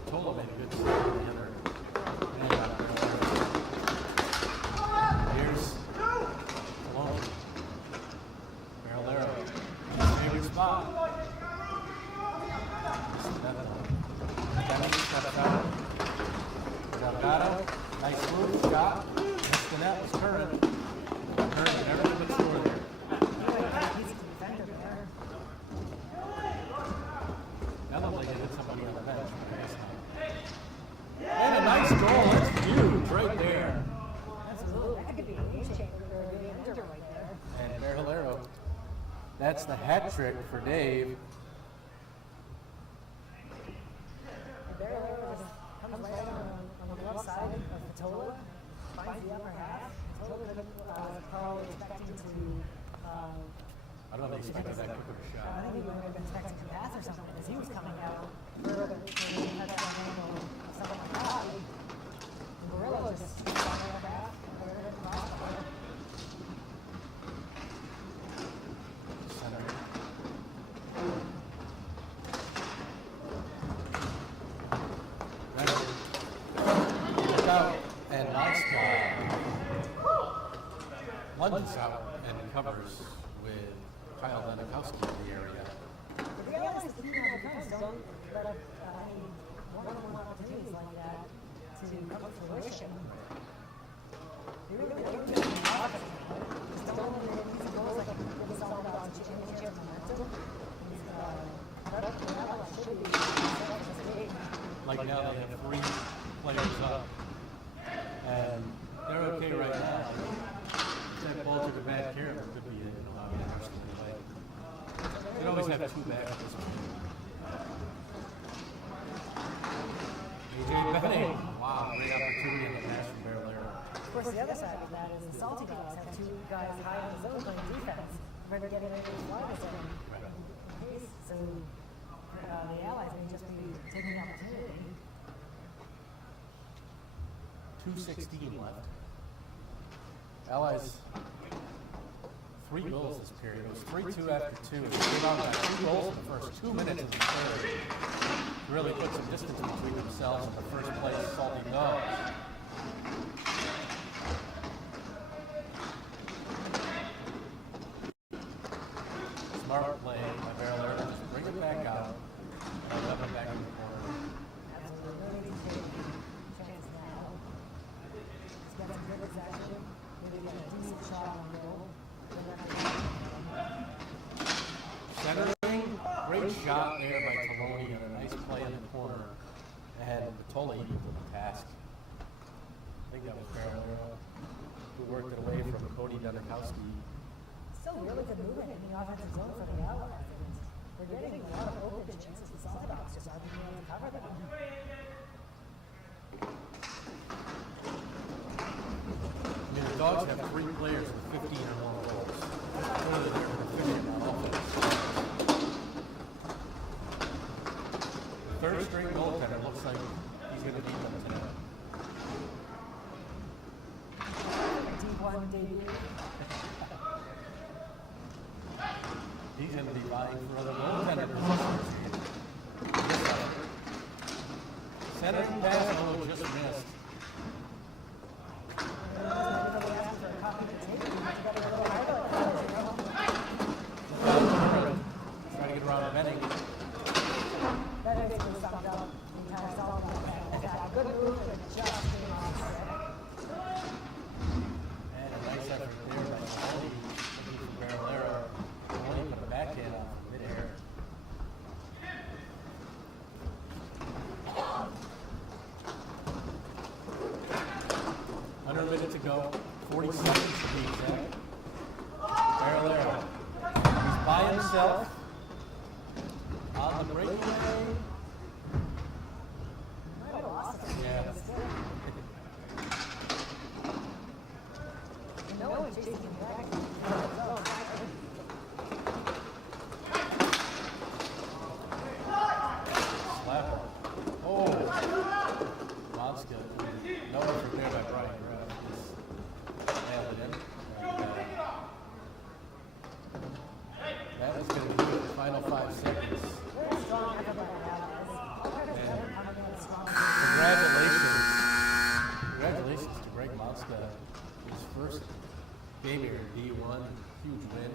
Total made a good start on the other. Here's Malone. Barrelero. Favorite spot. Delgado. Nice move. Shot. Missed the net. Was Curran. Curran never did much score there. That looked like they hit somebody on the bench. And a nice goal. That's huge right there. That could be a game changer or a game ender right there. And Barrelero. That's the hat trick for Dave. Barrelero just comes right on the left side of Tola, finds the upper half. Tola probably expecting to. I don't know if they expected that quick of a shot. I think he would have been expecting to pass or something as he was coming out. Something like that. And Barrelero just found the upper half. And nice job. Lunges out and covers with Kyle Danikowski in the area. The guys that keep on the cones don't let up any one-on-one opportunities like that to come to fruition. They really don't do anything often. Just don't let it easy goals like it's all about championship momentum. Should be Like now they have 3 players up. And they're okay right now. If that ball took a bad care, it could be in a lot of rush to the play. They always have 2 back at this point. AJ Benning. Wow, great opportunity on the pass from Barrelero. Of course, the other side of that is the Salty Dogs have 2 guys high in the zone playing defense. Remember getting into the lines and so the Allies may just be taking the opportunity. 2:16 left. Allies 3 goals this period. It was 3-2 after 2. They came out by 2 goals in the first 2 minutes of the third. Really put some distance between themselves and the first place Salty Dogs. Smart play by Barrelero. Just bring it back out and let it back in the corner. Centering, great shot there by Taloni and a nice play in the corner. And Tola equal the task. I think that was Barrelero who worked it away from Cody Danikowski. Still really good movement in the offensive zone for the Allies. They're getting a lot of open chances. The Salty Dogs just aren't being able to cover them. I mean, the Dogs have 3 players with 15 or more goals. Clearly they're efficient on offense. The 3rd string goaltender looks like he's going to beat them tonight. D1 debut. He's going to be vying for other goaltender positions. Centering pass, oh, just missed. Trying to get around Benning. Good move and just And a nice effort there by Mahoney. Looking for Barrelero. Mahoney put a backhand off midair. Under a minute to go. 40 seconds to be exact. Barrelero. He's by himself. On the breakaway. Yeah. final 5 seconds. Very strong for the Allies. And Coming in strong. congratulations to Greg Motska. His first game here in D1, huge win.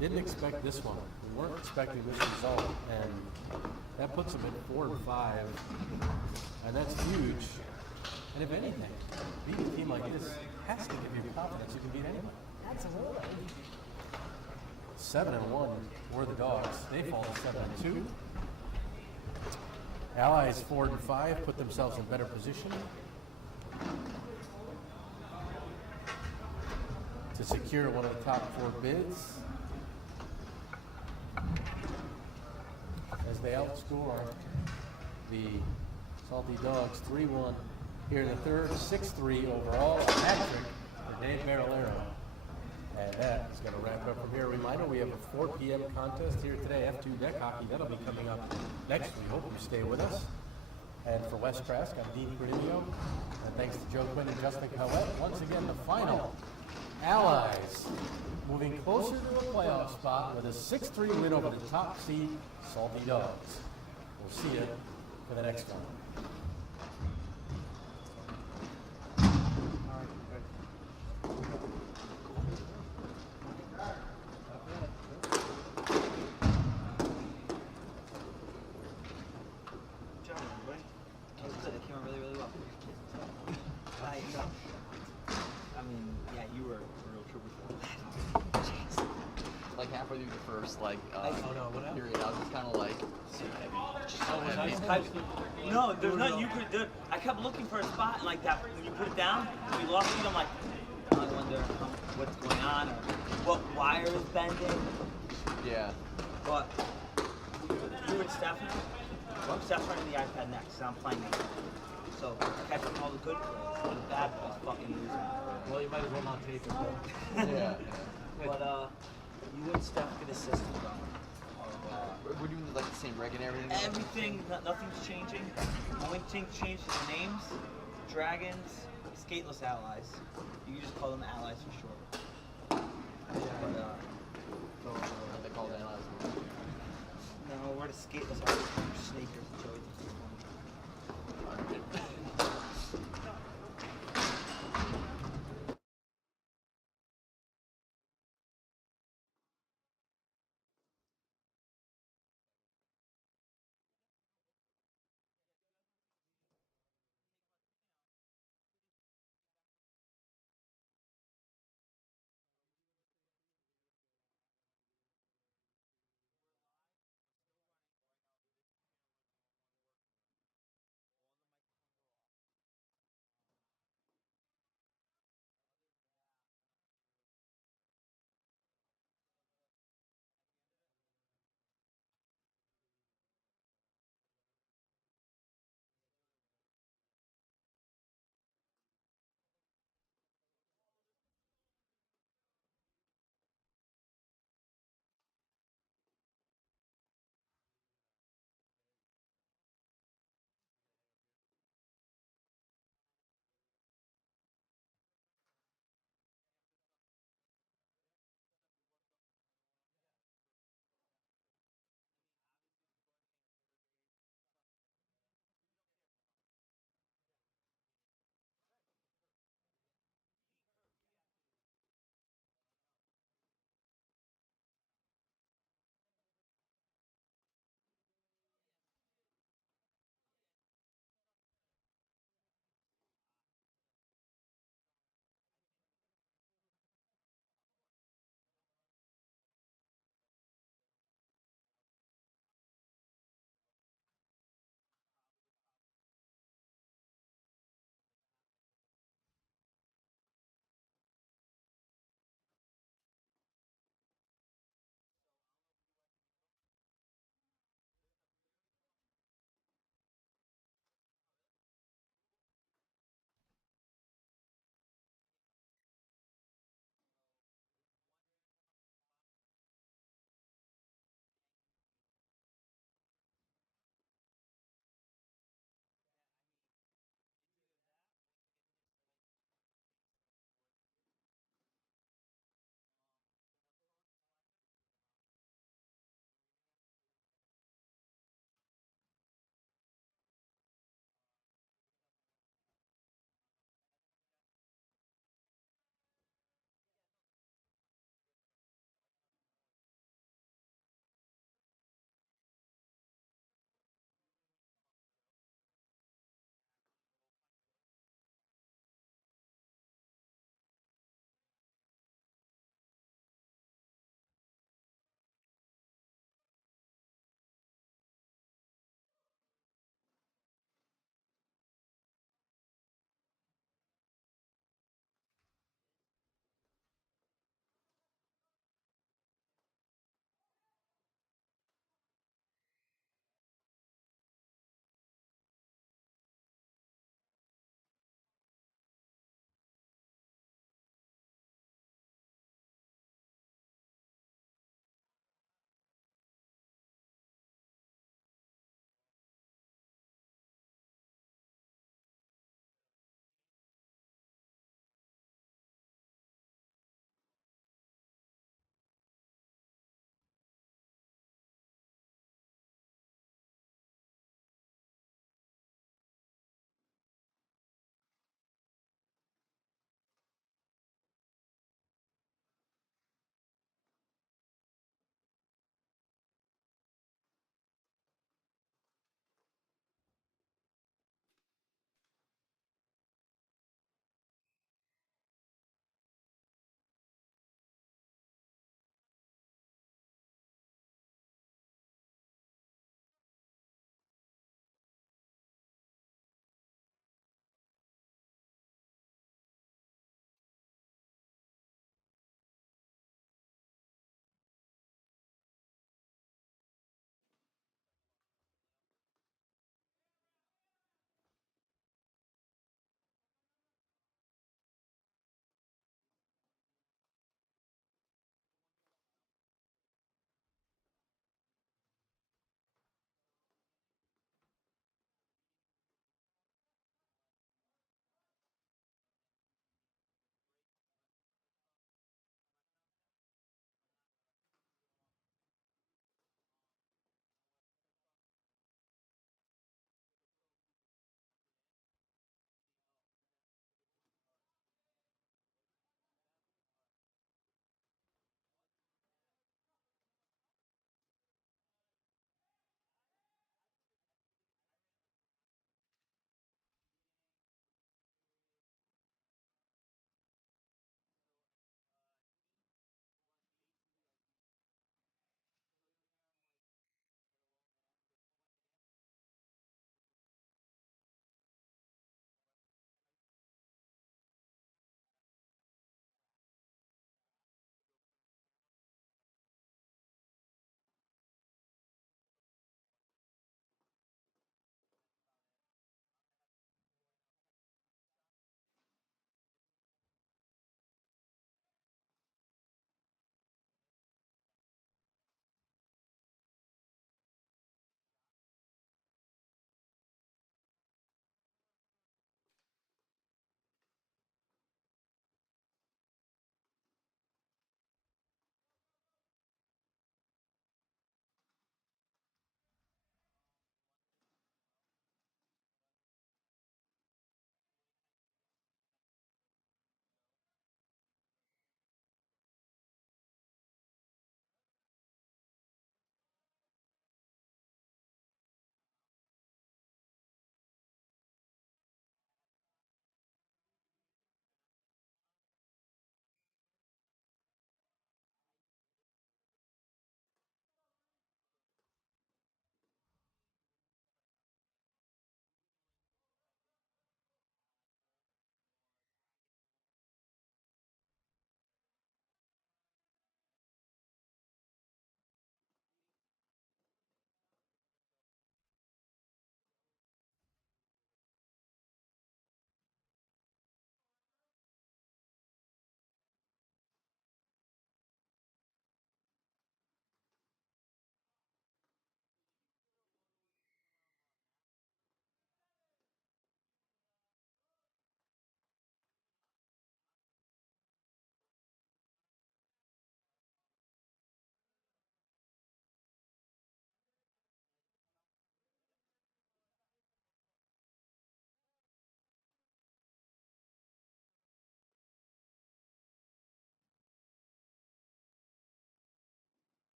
Didn't expect this one. We weren't expecting this result, and that puts them at 4-5, and that's huge. And if anything, beating a team like this has to give you confidence you can beat anyone. Absolutely. 7-1 were the Dogs. They fall to 7-2. Allies 4-5 put themselves in better position to secure one of the top 4 bids as they outscore the Salty Dogs 3-1 here in the third, 6-3 overall, a hat trick for Dave Barillero. And that is going to wrap up from here. Reminder, we have a 4 p.m. contest here today, F2 deck hockey. That'll be coming up next. We hope you stay with us. And for Wes Trask, I'm Dean Cornelio. And thanks to Joe Quinn and Justin Collette. Once again, the final. Allies moving closer to a playoff spot with a 6-3 win over the top seed Salty Dogs. We'll see you for the next one. Like halfway through the first period, I was just kind of like, so heavy. No, there's nothing you could have done. I kept looking for a spot like that. When you put it down, we lost it. I'm like, I wonder what's going on or what wire is bending. Yeah. But you and Stefan, Steph's running the iPad next, so I'm playing it. So I catch all the good plays, but the bad plays fucking losing. Well, you might as well not take it. Yeah. But you and Steph get a system going. We're doing like the same reg and everything. Everything, nothing's changing. Only thing changed is the names, Dragons, Skateless Allies. You can just call them Allies for short. But, They call it allies. no, we're the Skateless Allies. We're sneakers and Joey.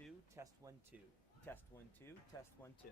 2. Test 1 2. Test 1 2. Test 1 2.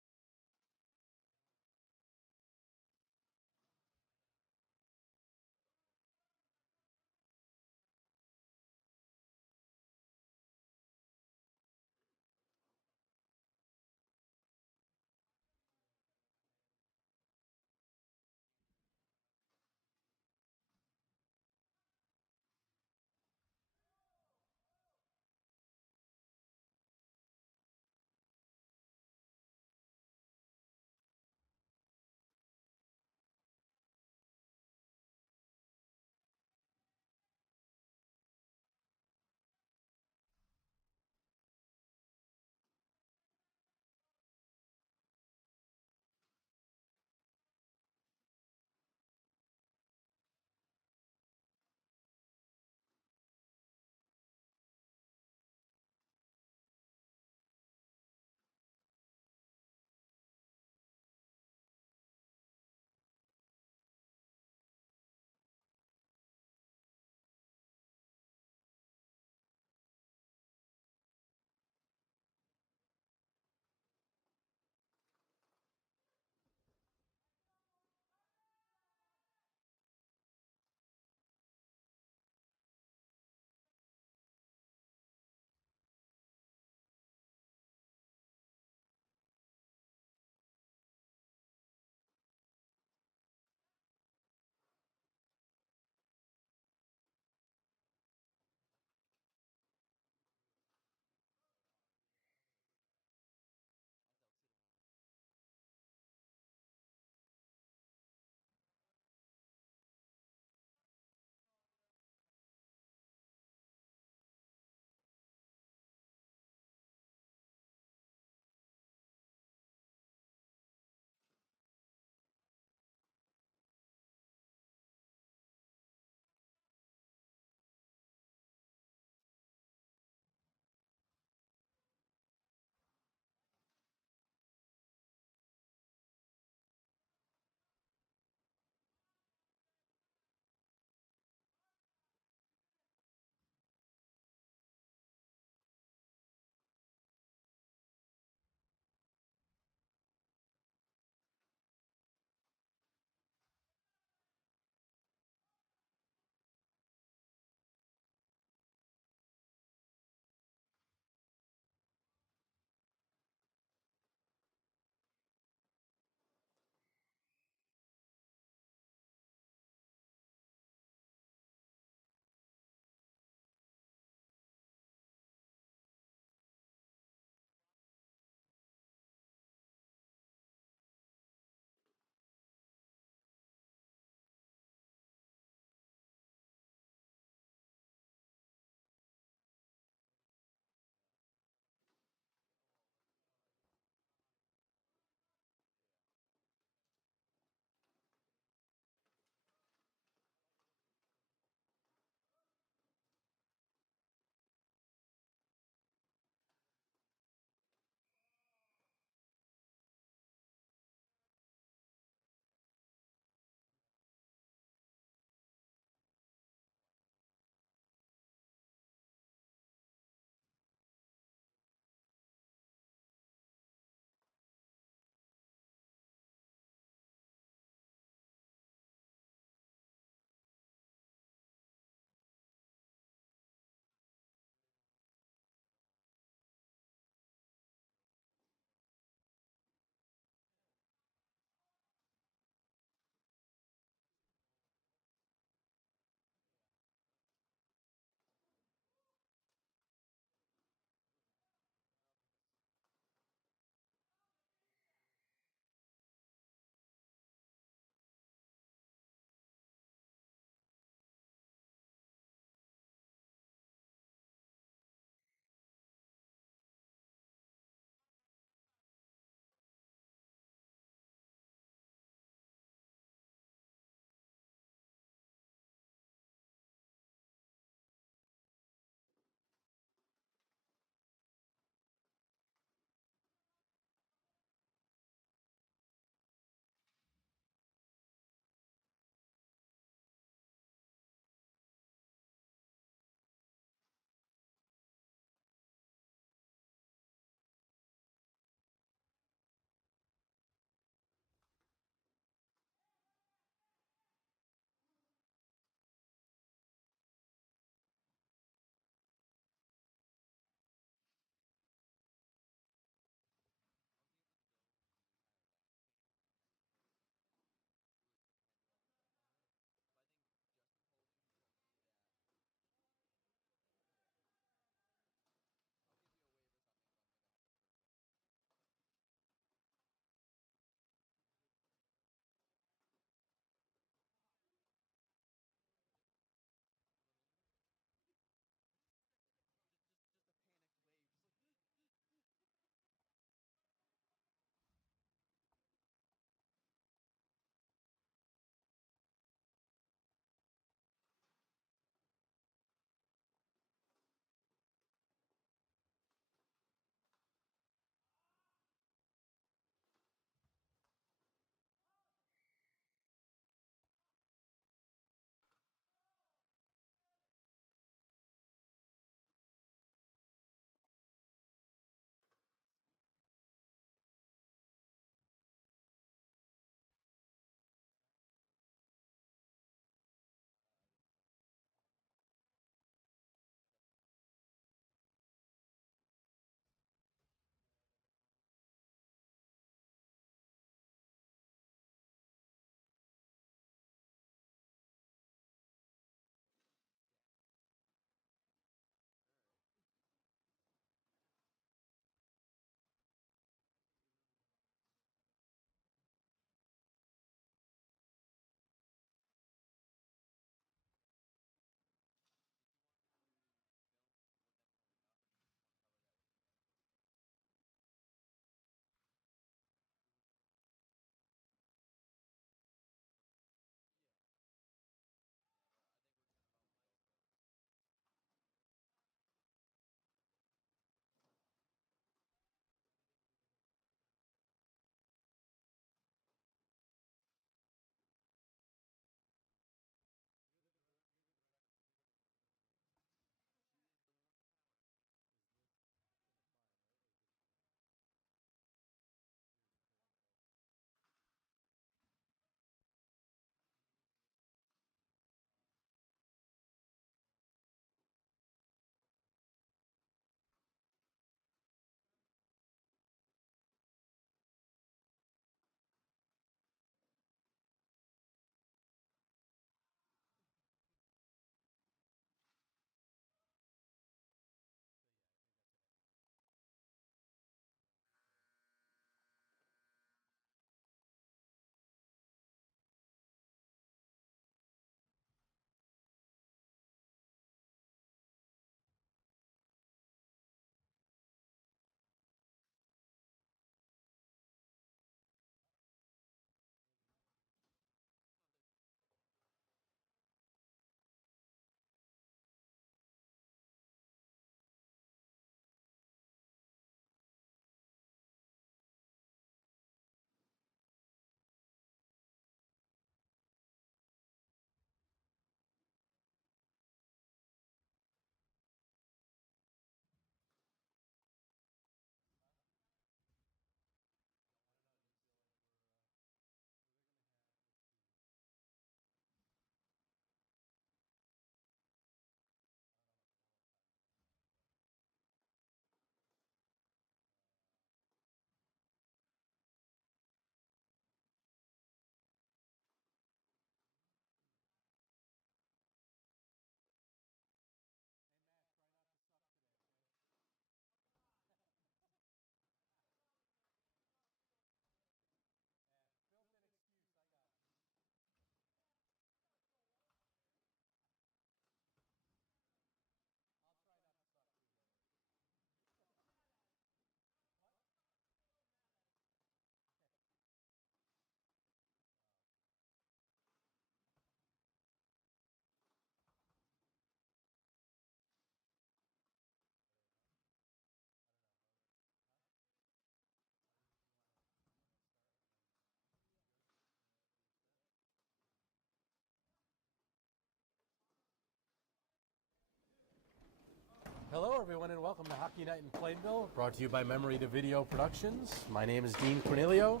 Hello, everyone, and welcome to Hockey Night in Plainville, brought to you by Memory to Video Productions. My name is Dean Cornelio,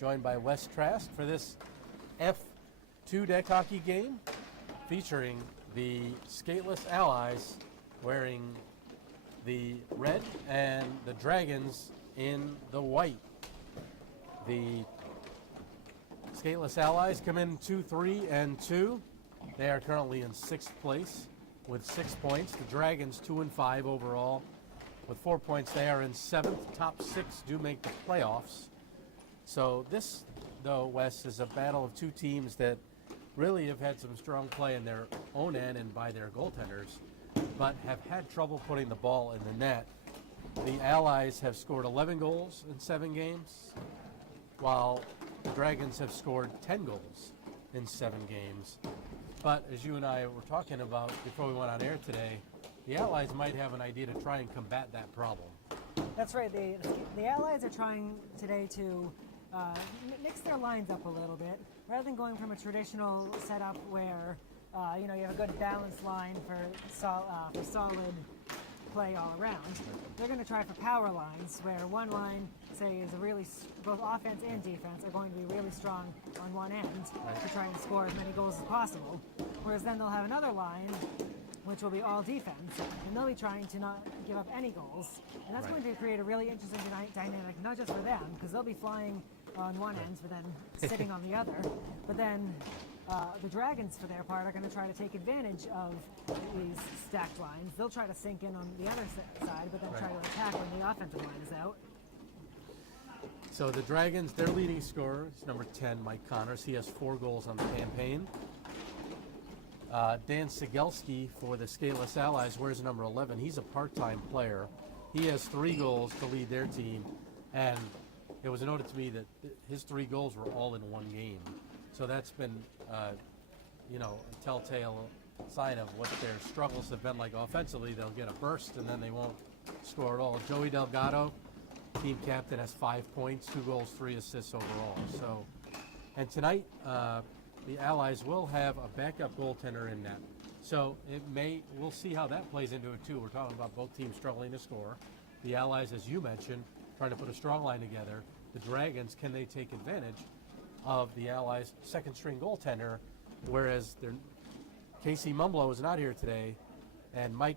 joined by Wes Trask for this F2 deck hockey game featuring the skateless Allies wearing the red and the Dragons in the white. The skateless Allies come in 2-3-2. They are currently in 6th place with 6 points. The Dragons 2-5 overall with 4 points. They are in 7th. Top 6 do make the playoffs. So this, though, Wes, is a battle of two teams that really have had some strong play in their own end and by their goaltenders, but have had trouble putting the ball in the net. The Allies have scored 11 goals in 7 games, while the Dragons have scored 10 goals in 7 games. But as you and I were talking about before we went on air today, the Allies might have an idea to try and combat that problem. That's right. The Allies are trying today to mix their lines up a little bit, rather than going from a traditional setup where you have a good balanced line for solid play all around. They're going to try for power lines, where one line, say, is both offense and defense are going to be really strong on one end to try and score as many goals as possible. Whereas then they'll have another line, which will be all defense, and they'll be trying to not give up any goals. And that's going to create a really interesting dynamic, not just for them, because they'll be flying on one end, but then sitting on the other. But then the Dragons, for their part, are going to try to take advantage of these stacked lines. They'll try to sink in on the other side, but then try to attack when the offensive line is out. So the Dragons, their leading scorer is number 10, Mike Connors. He has 4 goals on the campaign. Dan Sigelski for the Skateless Allies wears number 11. He's a part-time player. He has 3 goals to lead their team, and it was noted to me that his 3 goals were all in one game. So that's been, a telltale sign of what their struggles have been like offensively. They'll get a burst, and then they won't score at all. Joey Delgado, team captain, has 5 points, 2 goals, 3 assists overall. So, and tonight, the Allies will have a backup goaltender in net. So we'll see how that plays into it too. We're talking about both teams struggling to score. The Allies, as you mentioned, trying to put a strong line together. The Dragons, can they take advantage of the Allies' second-string goaltender, whereas Casey Mumblow is not here today, and Mike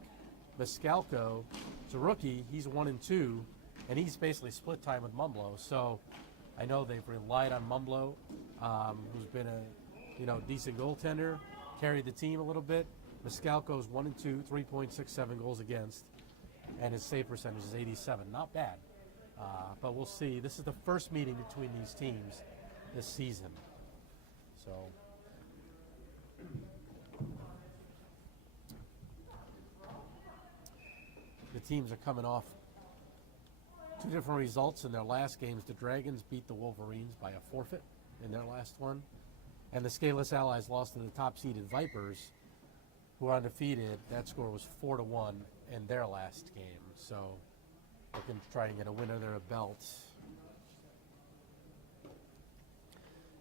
Miscalco is a rookie. He's 1-2, and he's basically split time with Mumblow. So I know they've relied on Mumblow, who's been a decent goaltender, carried the team a little bit. Miscalco's 1-2, 3.67 goals against, and his save percentage is 87. Not bad, but we'll see. This is the first meeting between these teams this season. So the teams are coming off 2 different results in their last games. The Dragons beat the Wolverines by a forfeit in their last one, and the Skateless Allies lost to the top-seeded Vipers, who are undefeated. That score was 4-1 in their last game. So looking to try and get a win under their belt.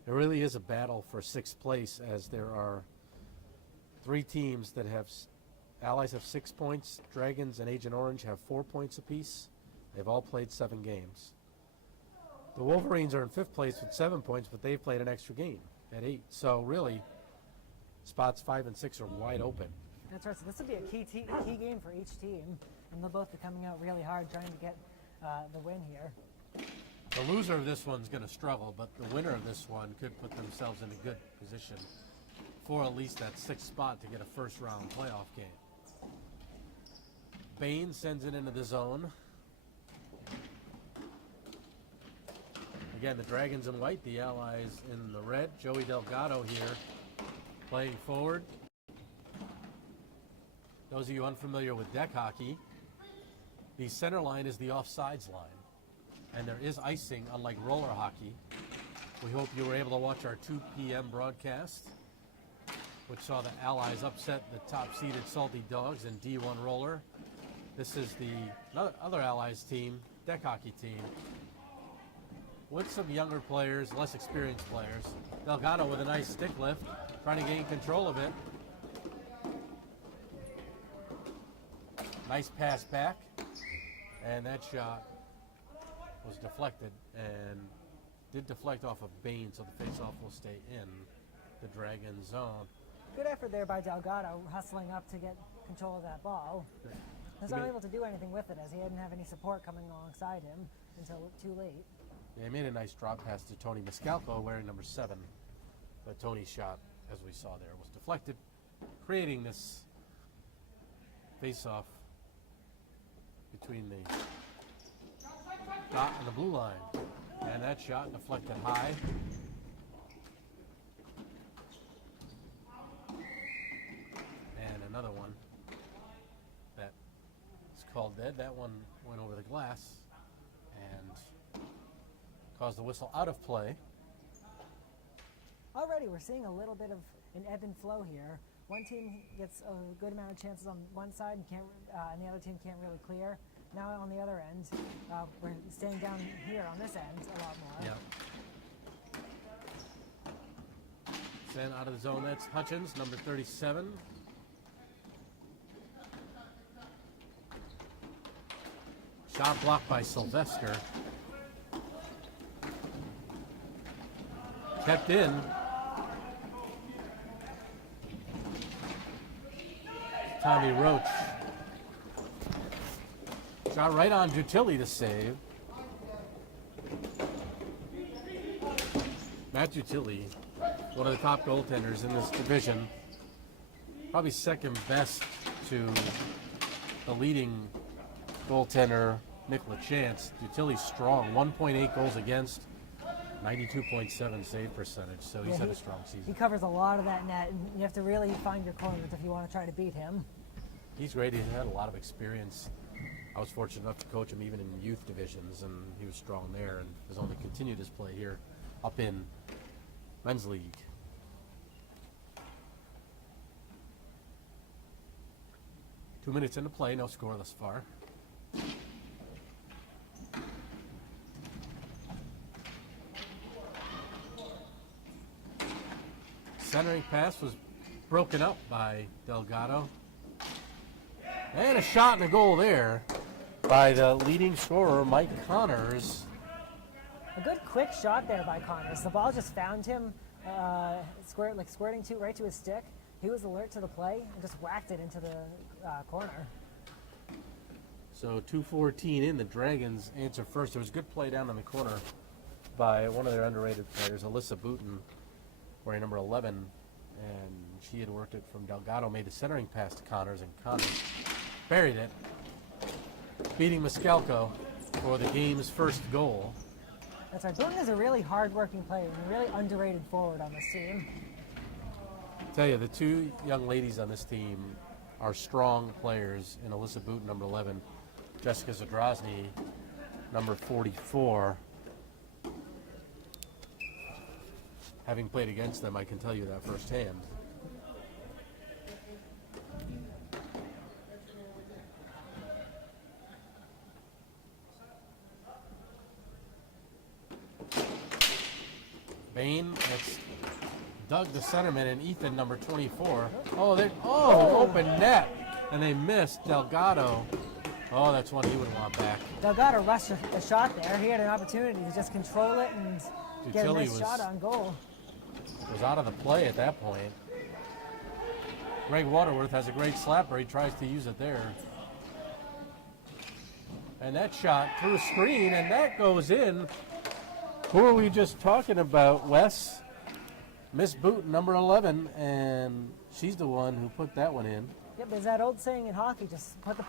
It really is a battle for 6th place, as there are 3 teams that have, Allies have 6 points, Dragons and Agent Orange have 4 points apiece. They've all played 7 games. The Wolverines are in 5th place with 7 points, but they've played an extra game at 8. So really, spots 5 and 6 are wide open. That's right. So this will be a key game for each team, and they'll both be coming out really hard trying to get the win here. The loser of this one's going to struggle, but the winner of this one could put themselves in a good position for at least that 6th spot to get a first-round playoff game. Bain sends it into the zone. Again, the Dragons in white, the Allies in the red. Joey Delgado here playing forward. Those of you unfamiliar with deck hockey, the center line is the offsides line. And there is icing, unlike roller hockey. We hope you were able to watch our 2 p.m. broadcast, which saw the Allies upset the top-seeded Salty Dogs in D1 roller. This is the other Allies team, deck hockey team, with some younger players, less experienced players. Delgado with a nice stick lift, trying to gain control of it. Nice pass back, and that shot was deflected and did deflect off of Bain, so the faceoff will stay in the Dragon zone. Good effort there by Delgado, hustling up to get control of that ball. He was not able to do anything with it as he didn't have any support coming alongside him until too late. Yeah, he made a nice drop pass to Tony Mascalco wearing number 7, but Tony's shot, as we saw there, was deflected, creating this face-off between the dot and the blue line. And that shot deflected high. And another one that is called dead. That one went over the glass and caused the whistle out of play. Already we're seeing a little bit of an ebb and flow here. One team gets a good amount of chances on one side and the other team can't really clear. Now on the other end, we're staying down here on this end a lot more. Yep. Sent out of the zone, that's Hutchins, number 37. Shot blocked by Sylvester. Kept in. Tommy Roach. Shot right on Dutilli to save. Matt Dutilli, one of the top goaltenders in this division. Probably second best to the leading goaltender, Nick LaChance. Dutilli's strong, 1.8 goals against, 92.7 save percentage, so he's had a strong season. He covers a lot of that net, and you have to really find your corners if you want to try to beat him. He's great. He's had a lot of experience. I was fortunate enough to coach him even in youth divisions, and he was strong there and has only continued his play here up in men's league. Two minutes into play, no score thus far. Centering pass was broken up by Delgado. And a shot and a goal there by the leading scorer, Mike Connors. A good quick shot there by Connors. The ball just found him, squirting right to his stick. He was alert to the play and just whacked it into the corner. So 2:14 in, the Dragons answer first. There was good play down in the corner by one of their underrated players, Alyssa Booten, wearing number 11, and she had worked it from Delgado, made the centering pass to Connors, and Connors buried it, beating Mascalco for the game's first goal. That's right. Booten is a really hard-working player and a really underrated forward on this team. I tell you, the two young ladies on this team are strong players, in Alyssa Booten, number 11, Jessica Zadrozny, number 44. Having played against them, I can tell you that firsthand. Bain, that's Doug the centerman, and Ethan, number 24. Open net, and they missed Delgado. Oh, that's one he would want back. Delgado rushed a shot there. He had an opportunity to just control it and get a nice shot on goal. Was out of the play at that point. Greg Waterworth has a great slapper. He tries to use it there. And that shot through a screen, and that goes in. Who are we just talking about, Wes? Miss Booten, number 11, and she's the one who put that one in. Yep, there's that old saying in hockey, just put the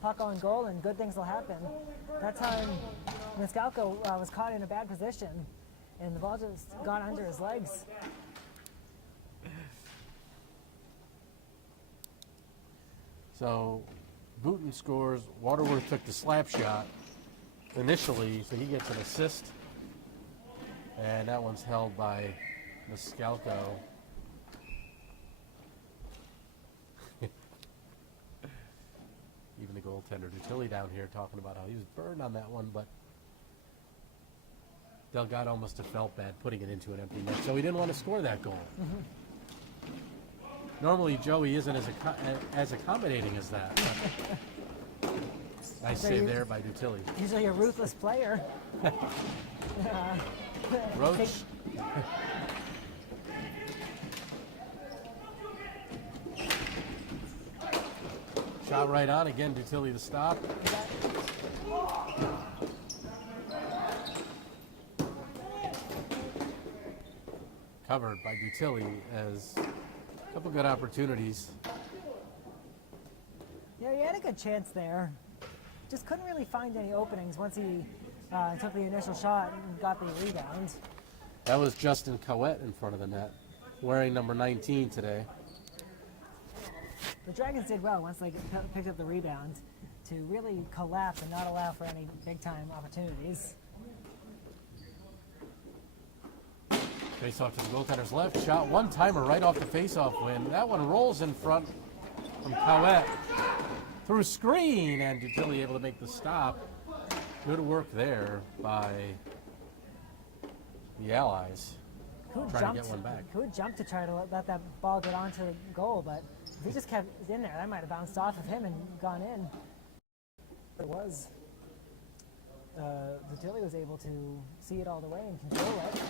puck on goal and good things will happen. That time, Mascalco was caught in a bad position, and the ball just got under his legs. So Booten scores. Waterworth took the slap shot initially, so he gets an assist. And that one's held by Mascalco. Even the goaltender, Dutilli, down here talking about how he was burned on that one, but Delgado must have felt bad putting it into an empty net, so he didn't want to score that goal. Normally, Joey isn't as accommodating as that. Nice save there by Dutilli. Usually a ruthless player. Roach. Shot right on. Again, Dutilli to stop. Covered by Dutilli as a couple good opportunities. Yeah, he had a good chance there. Just couldn't really find any openings once he took the initial shot and got the rebound. That was Justin Cowett in front of the net, wearing number 19 today. The Dragons did well once they picked up the rebound to really collapse and not allow for any big-time opportunities. Face-off to the goaltender's left. Shot one-timer right off the face-off win. That one rolls in front from Cowett. Through screen, and Dutilli able to make the stop. Good work there by the Allies. Trying to get one back. Who jumped to try to let that ball get onto the goal, but if he just kept it in there, that might have bounced off of him and gone in. It was. Dutilli was able to see it all the way and control it.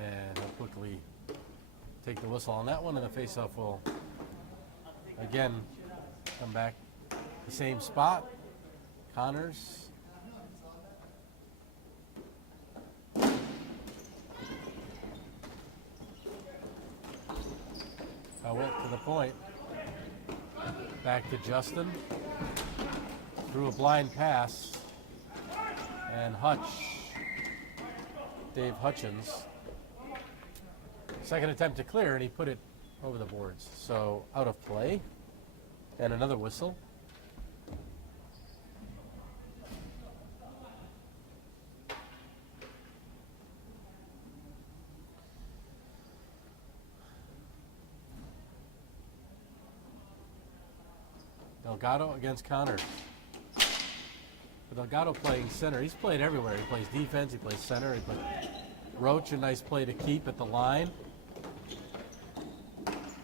And he'll quickly take the whistle on that one, and the face-off will again come back the same spot. Connors. Cowett to the point. Back to Justin. Threw a blind pass. And Dave Hutchins. Second attempt to clear, and he put it over the boards. So out of play. And another whistle. Delgado against Connors. Delgado playing center. He's played everywhere. He plays defense, he plays center, he plays Roach, a nice play to keep at the line.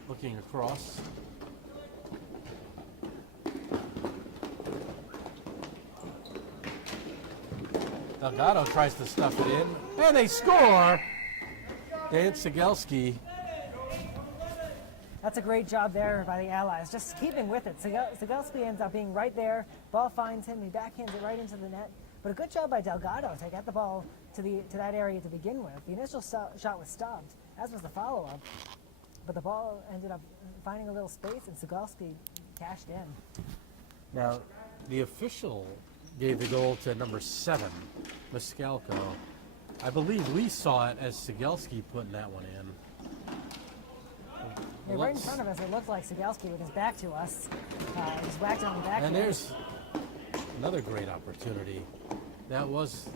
Looking across. Delgado tries to stuff it in, and they score! Dan Cegelski. That's a great job there by the Allies, just keeping with it. Cegelski ends up being right there. Ball finds him. He backhands it right into the net. But a good job by Delgado to get the ball to that area to begin with. The initial shot was stopped, as was the follow-up. But the ball ended up finding a little space, and Cegelski cashed in. Now, the official gave the goal to number 7, Miscalco. I believe we saw it as Cegelski putting that one in. Yeah, right in front of us, it looked like Cegelski with his back to us. He's whacked it on the back. And there's another great opportunity. That was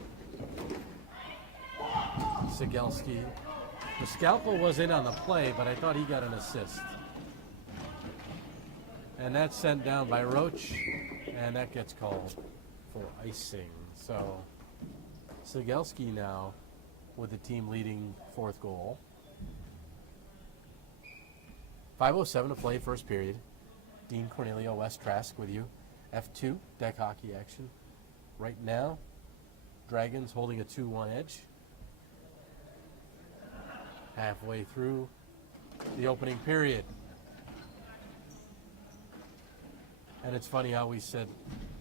Cegelski. Miscalco was in on the play, but I thought he got an assist. And that's sent down by Roach, and that gets called for icing. So Cegelski now with the team leading 4th goal. 5:07 to play, first period. Dean Cornelio, West Trask with you. F2, deck hockey action. Right now, Dragons holding a 2-1 edge. Halfway through the opening period. And it's funny how we said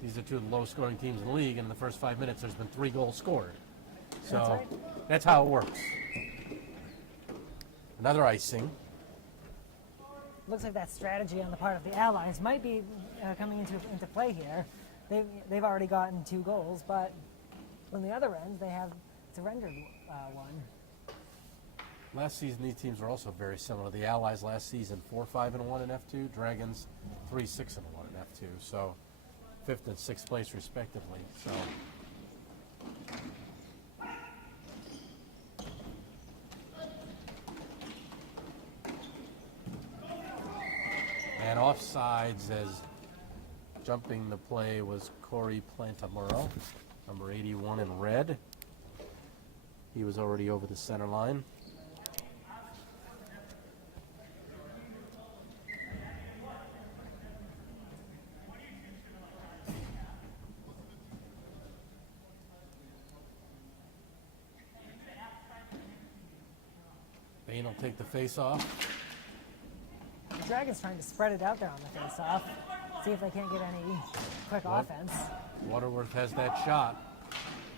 these are 2 of the lowest scoring teams in the league, and in the first 5 minutes there's been 3 goals scored. So that's how it works. Another icing. Looks like that strategy on the part of the Allies might be coming into play here. They've already gotten 2 goals, but on the other end, they have surrendered one. Last season, these teams were also very similar. The Allies last season, 4-5-1 in F2. Dragons, 3-6-1 in F2. So 5th and 6th place, respectively. So. And offsides as jumping the play was Corey Plantamuro, number 81 in red. He was already over the center line. Bain will take the face off. The Dragons trying to spread it out there on the face-off. See if they can't get any quick offense. Waterworth has that shot.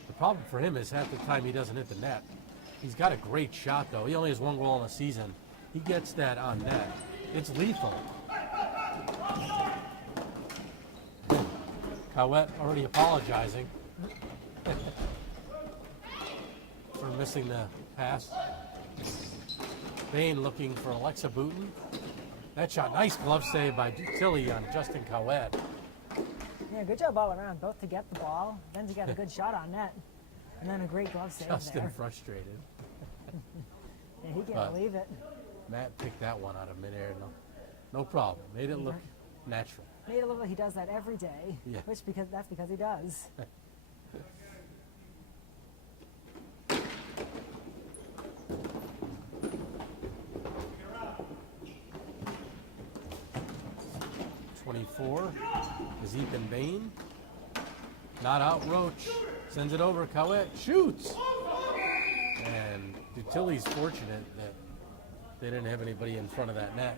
The problem for him is half the time he doesn't hit the net. He's got a great shot, though. He only has 1 goal in the season. He gets that on net. It's lethal. Cowett already apologizing for missing the pass. Bain looking for Alexa Booten. That shot, nice glove save by Tilly on Justin Cowett. Yeah, good job all around, both to get the ball, then to get a good shot on net, and then a great glove save Justin there. frustrated. Yeah, he can't believe it. Matt picked that one out of midair. No problem. Made it look natural. Made it look like he does that every day, Yeah. that's because he does. Is Ethan Bain. Not out, Roach. Sends it over, Cowett shoots! And Dutilli's fortunate that they didn't have anybody in front of that net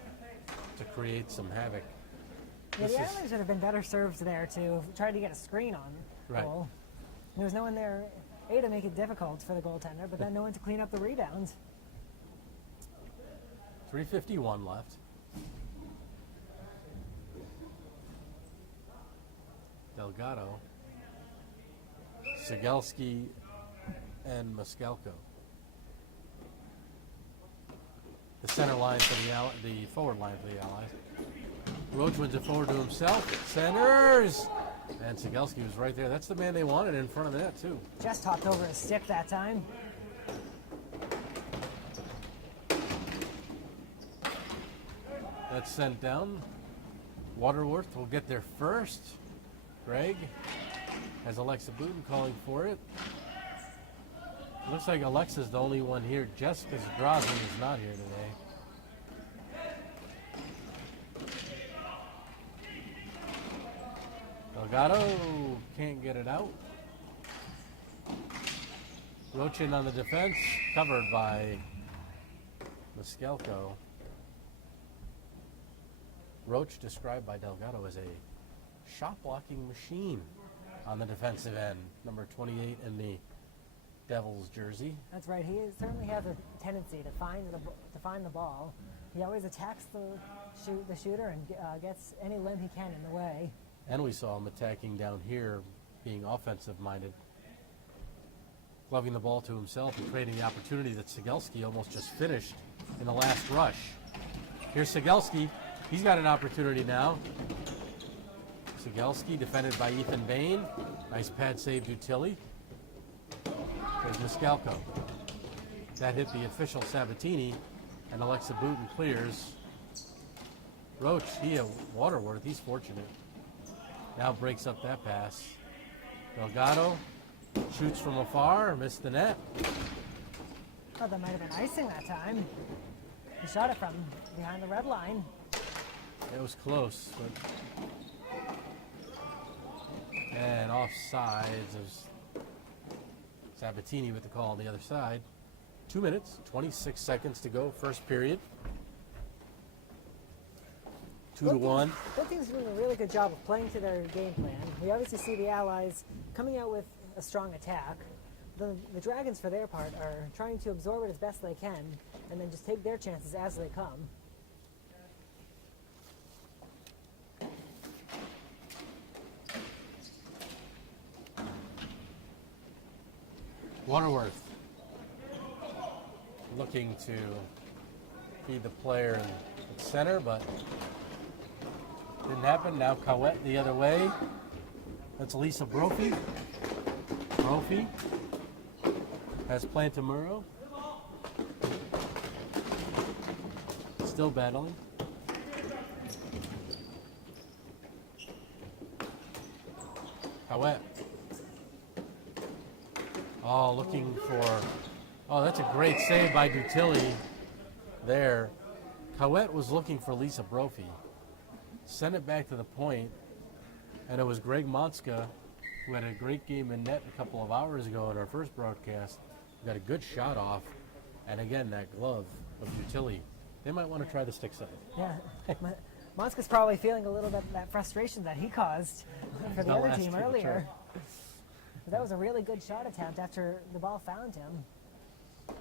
to create some havoc. Yeah, the Islanders would have been better served there to try to get a screen on goal. There was no one there, A, to make it difficult for the goaltender, but then no one to clean up the rebounds. 3:51 left. Delgado, Sigelski, and Muskelko. The center line for the forward line for the Allies. Roach wins it forward to himself. Centers! And Sigelski was right there. That's the man they wanted in front of the net, too. Just hopped over his stick that time. That's sent down. Waterworth will get there first. Greg has Alexa Booten calling for it. Looks like Alexa's the only one here. Jessica Zdrozin is not here today. Delgado can't get it out. Roach in on the defense, covered by Muskelko. Roach described by Delgado as a shot-blocking machine on the defensive end. Number 28 in the Devils jersey. That's right. He certainly has a tendency to find the ball. He always attacks the shooter and gets any limb he can in the way. And we saw him attacking down here, being offensive-minded, gloving the ball to himself and creating the opportunity that Sigelski almost just finished in the last rush. Here's Sigelski. He's got an opportunity now. Sigelski defended by Ethan Bain. Nice pad save to Tilly. There's Muskelko. That hit the official Sabatini, and Alexa Booten clears. Roach, Waterworth, he's fortunate. Now breaks up that pass. Delgado shoots from afar, missed the net. Oh, that might have been icing that time. He shot it from behind the red line. It was close, but... And offsides is Sabatini with the call on the other side. 2 minutes, 26 seconds to go, first period. 2-1. Both teams are doing a really good job of playing to their game plan. We obviously see the Allies coming out with a strong attack. The Dragons, for their part, are trying to absorb it as best they can and then just take their chances as they come. Waterworth looking to be the player in the center, but didn't happen. Now Cowett the other way. That's Lisa Brophy. Brophy has Plantamuro. Still battling. Cowett. Oh, looking for... Oh, that's a great save by Dutilli there. Cowett was looking for Lisa Brophy. Sent it back to the point, and it was Greg Monska, who had a great game in net a couple of hours ago in our first broadcast. Got a good shot off. And again, that glove of Utility. They might want to try the stick side. Yeah. Monska's probably feeling a little bit of that frustration that he caused for the Not other last team year, that's earlier. right. That was a really good shot attempt after the ball found him.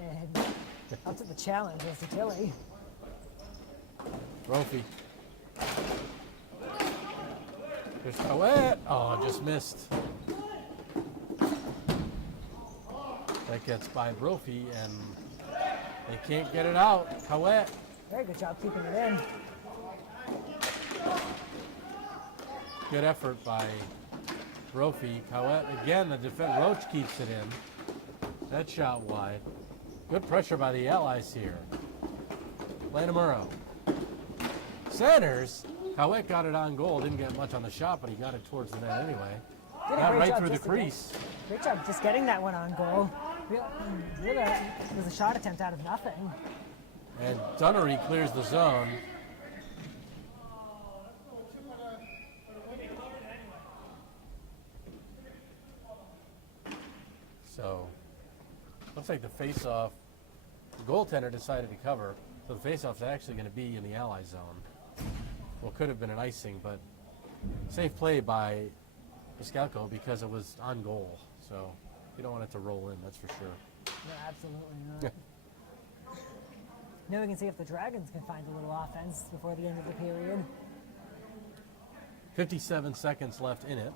And up to the challenge was Tilly. Brophy. There's Coet. Oh, just missed. That gets by Brophy, and they can't get it out. Coet. Very good job keeping it in. Good effort by Brophy. Coet again. The defense. Roach keeps it in. That shot wide. Good pressure by the Allies here. Lanamuro. Centers. Coet got it on goal. Didn't get much on the shot, but he got it towards the net anyway. Did a Got great right job through the just to get- crease. Great job just getting that one on goal. Really, it was a shot attempt out of nothing. And Dunnery clears the zone. So, looks like the face-off, the goaltender decided to cover, so the face-off's actually going to be in the Ally zone. Well, could have been an icing, but safe play by Piscalco because it was on goal. So, you don't want it to roll in, that's for sure. No, absolutely not. Now we can see if the Dragons can find a little offense before the end of the period. 57 seconds left in it.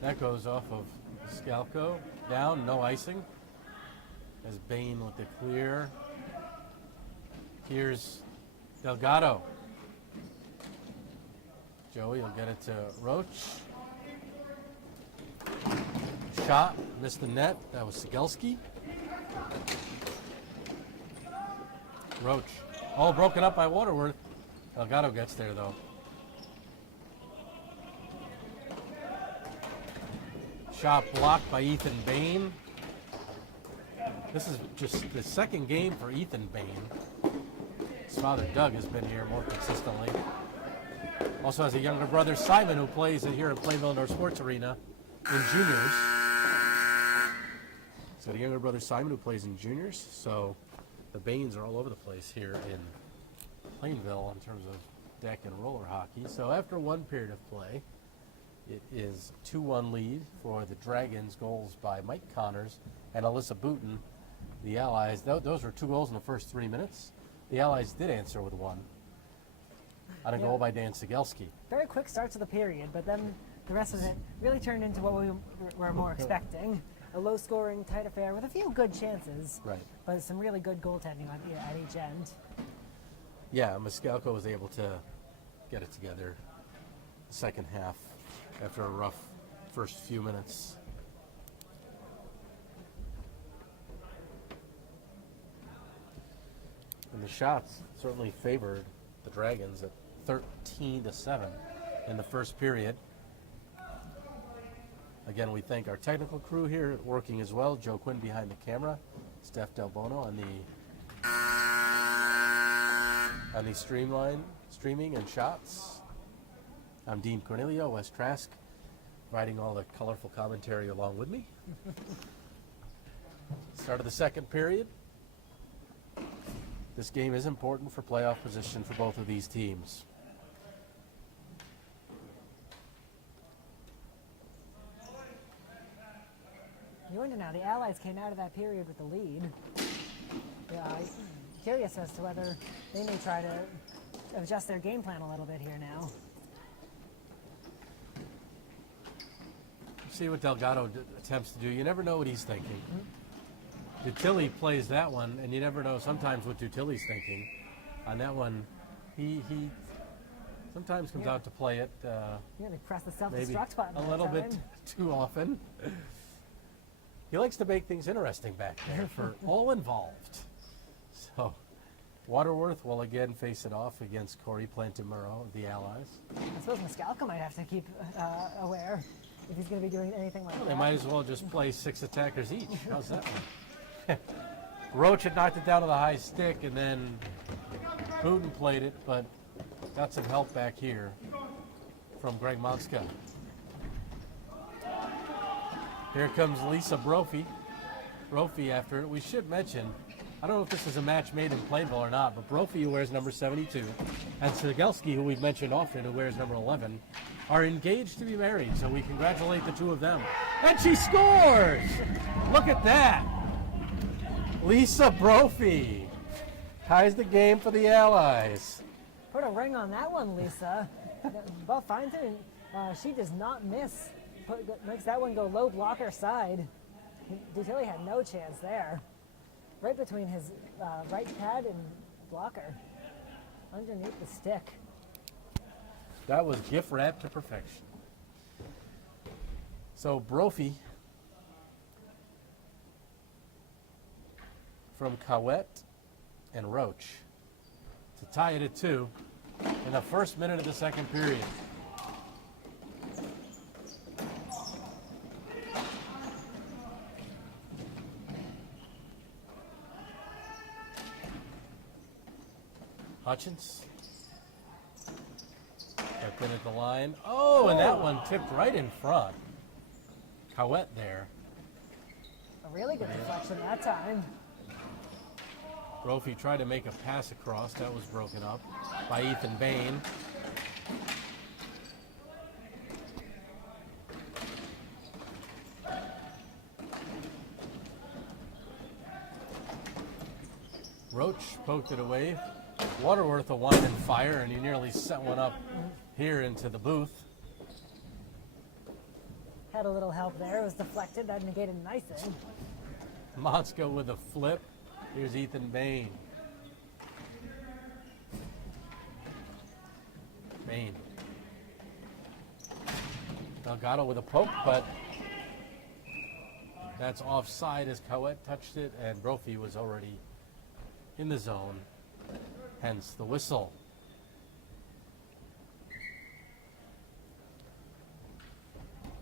That goes off of Scalco. Down, no icing. As Bain with the clear. Here's Delgado. Joey will get it to Roach. Shot, missed the net. That was Sigelski. Roach. Oh, broken up by Waterworth. Delgado gets there, though. Shot blocked by Ethan Bain. This is just the second game for Ethan Bain. His father, Doug, has been here more consistently. Also has a younger brother, Simon, who plays here in Plainville Indoor Sports Arena in juniors. So the younger brother, Simon, who plays in juniors. So the Bains are all over the place here in Plainville in terms of deck and roller hockey. So after one period of play, it is 2-1 lead for the Dragons, goals by Mike Connors and Alyssa Booton. The Allies, those were 2 goals in the first 3 minutes. The Allies did answer with one on a goal by Dan Sigelski. Very quick start to the period, but then the rest of it really turned into what we were more expecting. A low-scoring, tight affair with a few good chances, Right. but some really good goaltending at each end. Yeah, Miscalco was able to get it together the second half after a rough first few minutes. And the shots certainly favored the Dragons at 13-7 in the first period. Again, we thank our technical crew here working as well. Joe Quinn behind the camera, Steph Del Bono on the streaming and shots. I'm Dean Cornelio, Wes Trask, providing all the colorful commentary along with me. Start of the second period. This game is important for playoff position for both of these teams. You wonder now, the Allies came out of that period with the lead. Yeah, I'm curious as to whether they may try to adjust their game plan a little bit here now. See what Delgado attempts to do. You never know what he's thinking. Dutilli plays that one, and you never know sometimes what Dutilli's thinking. On that one, he sometimes comes out to play it Yeah, they press the maybe self-destruct button a that little bit time. too often. He likes to make things interesting back there for all involved. So, Waterworth will again face it off against Corey Plantamuro of the Allies. I suppose Miscalco might have to keep aware if he's going to be doing anything like They that. might as well just play 6 attackers each. How's that one? Roach had knocked it down to the high stick, and then Putin played it, but got some help back here from Greg Monska. Here comes Lisa Brophy. Brophy after it. We should mention, I don't know if this is a match made in Plainville or not, but Brophy, who wears number 72, and Sigelski, who we've mentioned often, who wears number 11, are engaged to be married, so we congratulate the two of them. And she scores! Look at that! Lisa Brophy ties the game for the Allies. Put a ring on that one, Lisa. Ball finds it, and she does not miss. Makes that one go low blocker side. Dutilli had no chance there. Right between his right pad and blocker. Underneath the stick. That was gift wrapped to perfection. So Brophy from Cowett and Roach to tie it at 2 in the first minute of the second period. Hutchins. Kept in at the line. Oh, and that one tipped right in front. Cowett there. A really good deflection that time. Brophy tried to make a pass across. That was broken up by Ethan Bain. Roach poked it away. Waterworth a wine and fire, and he nearly set one up here into the booth. Had a little help there. It was deflected. That negated an icing. Monsko with a flip. Here's Ethan Bain. Bain. Delgado with a poke, but that's offside as Cowett touched it, and Brophy was already in the zone. Hence the whistle.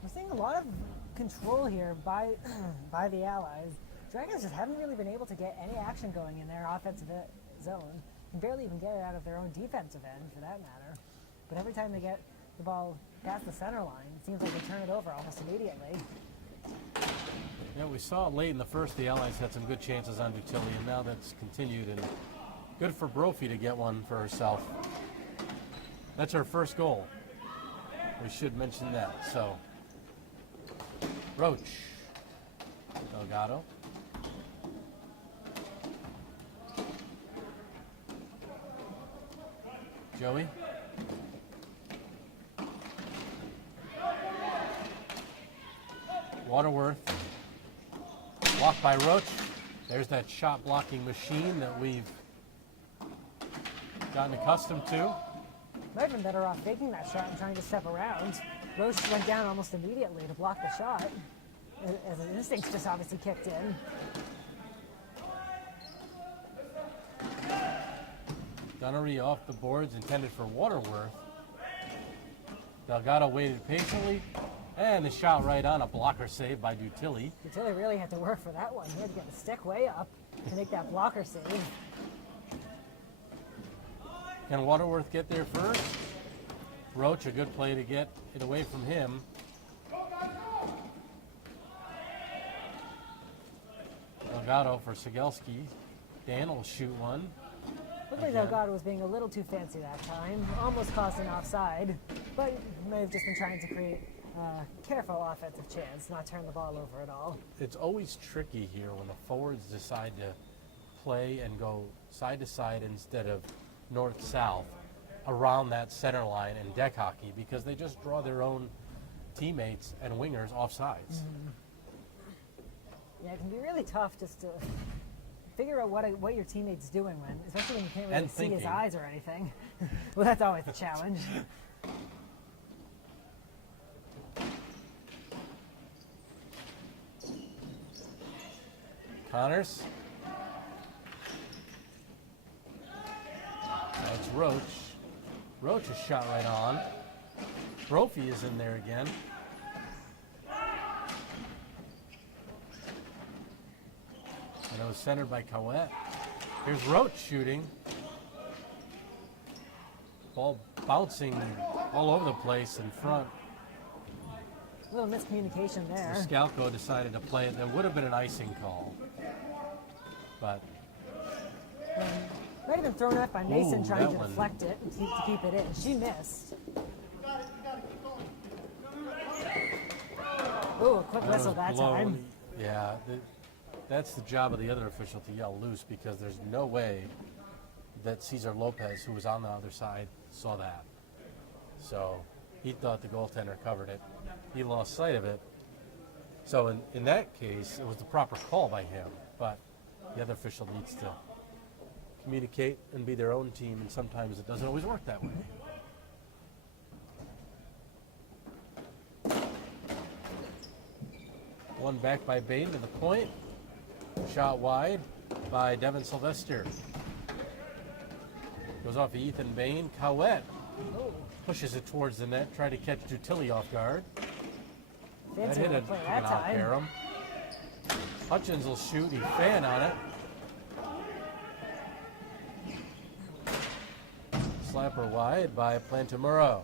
We're seeing a lot of control here by the Allies. Dragons just haven't really been able to get any action going in their offensive zone. Can barely even get it out of their own defensive end, for that matter. But every time they get the ball past the center line, it seems like they turn it over almost immediately. Yeah, we saw late in the first the Allies had some good chances on Dutilli, and now that's continued, and good for Brophy to get one for herself. That's her first goal. We should mention that. So, Roach, Delgado. Joey. Waterworth. Blocked by Roach. There's that shot blocking machine that we've gotten accustomed to. Might have been better off faking that shot and trying to step around. Roach went down almost immediately to block the shot, as his instincts just obviously kicked in. Dunnery off the boards, intended for Waterworth. Delgado waited patiently, and the shot right on, a blocker save by Dutilli. Dutilli really had to work for that one. He had to get the stick way up to make that blocker save. Can Waterworth get there first? Roach, a good play to get it away from him. Delgado for Sigelski. Dan will shoot one. Looked like Delgado was being a little too fancy that time. Almost caused an offside, but may have just been trying to create a careful offensive chance, not turn the ball over at all. It's always tricky here when the forwards decide to play and go side to side instead of north-south around that center line in deck hockey, because they just draw their own teammates and wingers off sides. Yeah, it can be really tough just to figure out what your teammate's doing when, especially when you can't really And see thinking. his eyes or anything. Well, that's always the challenge. Connors. That's Roach. Roach is shot right on. Brophy is in there again. And it was centered by Cowett. Here's Roach shooting. Ball bouncing all over the place in front. A little miscommunication there. Scalco decided to play it. There would have been an icing call. But Might have been thrown off by Mason Ooh, trying that to one. deflect it and to keep it in. She missed. Ooh, a quick that whistle was that blown. time. Yeah, that's the job of the other official to yell loose, because there's no way that Cesar Lopez, who was on the other side, saw that. So he thought the goaltender covered it. He lost sight of it. So in that case, it was the proper call by him, but the other official needs to communicate and be their own team, and sometimes it doesn't always work that way. One back by Bain to the point. Shot wide by Devin Sylvester. Goes off of Ethan Bain. Cowett pushes it towards the net, trying to catch Dutilli off guard. That Fancy hit little play that an time. out-pair. Hutchins will shoot. He fan on it. Slapper wide by Plantamuro.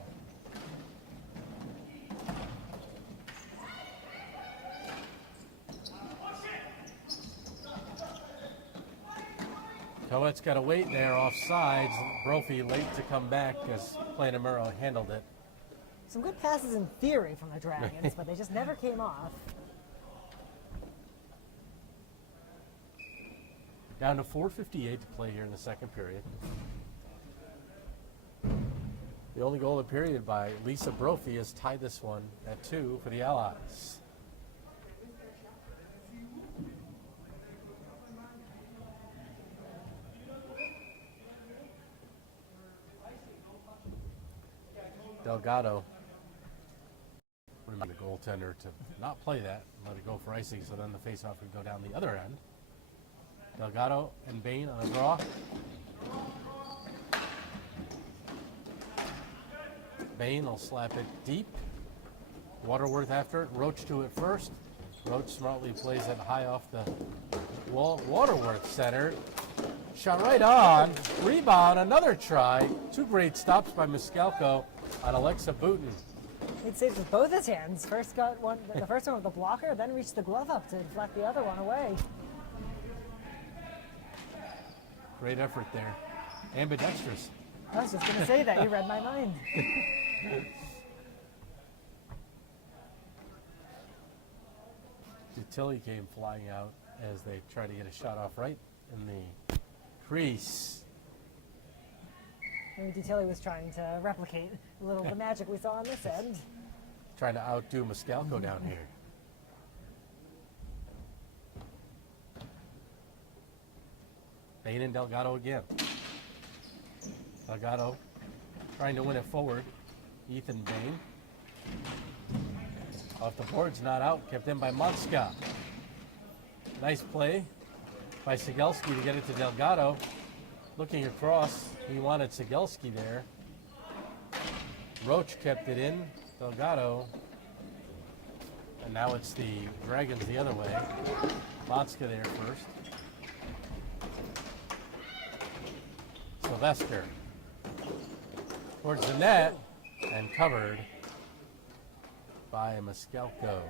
Coet's got to wait there off sides. Brophy late to come back as Plantamuro handled it. Some good passes in theory from the Dragons, but they just never came off. Down to 4:58 to play here in the second period. The only goal of the period by Lisa Brophy has tied this one at 2 for the Allies. Delgado reminded the goaltender to not play that and let it go for icing, so then the faceoff would go down the other end. Delgado and Bain on a draw. Bain will slap it deep. Waterworth after it. Roach to it first. Roach smartly plays it high off the wall. Waterworth centered. Shot right on. Rebound. Another try. Two great stops by Miscalco on Alexa Booten. It saves with both his hands. First got one, the first one with the blocker, then reached the glove up to deflect the other one away. Great effort there. Ambidextrous. I was just going to say that. You read my mind. Dutilli came flying out as they tried to get a shot off right in the crease. Maybe Dutilli was trying to replicate a little of the magic we saw on this end. Trying to outdo Miscalco down here. Bain and Delgado again. Delgado trying to win it forward. Ethan Bain. Off the boards, not out. Kept in by Monska. Nice play by Sigelski to get it to Delgado. Looking across, he wanted Sigelski there. Roach kept it in. Delgado. And now it's the Dragons the other way. Monska there first. Sylvester towards the net and covered by Miscalco.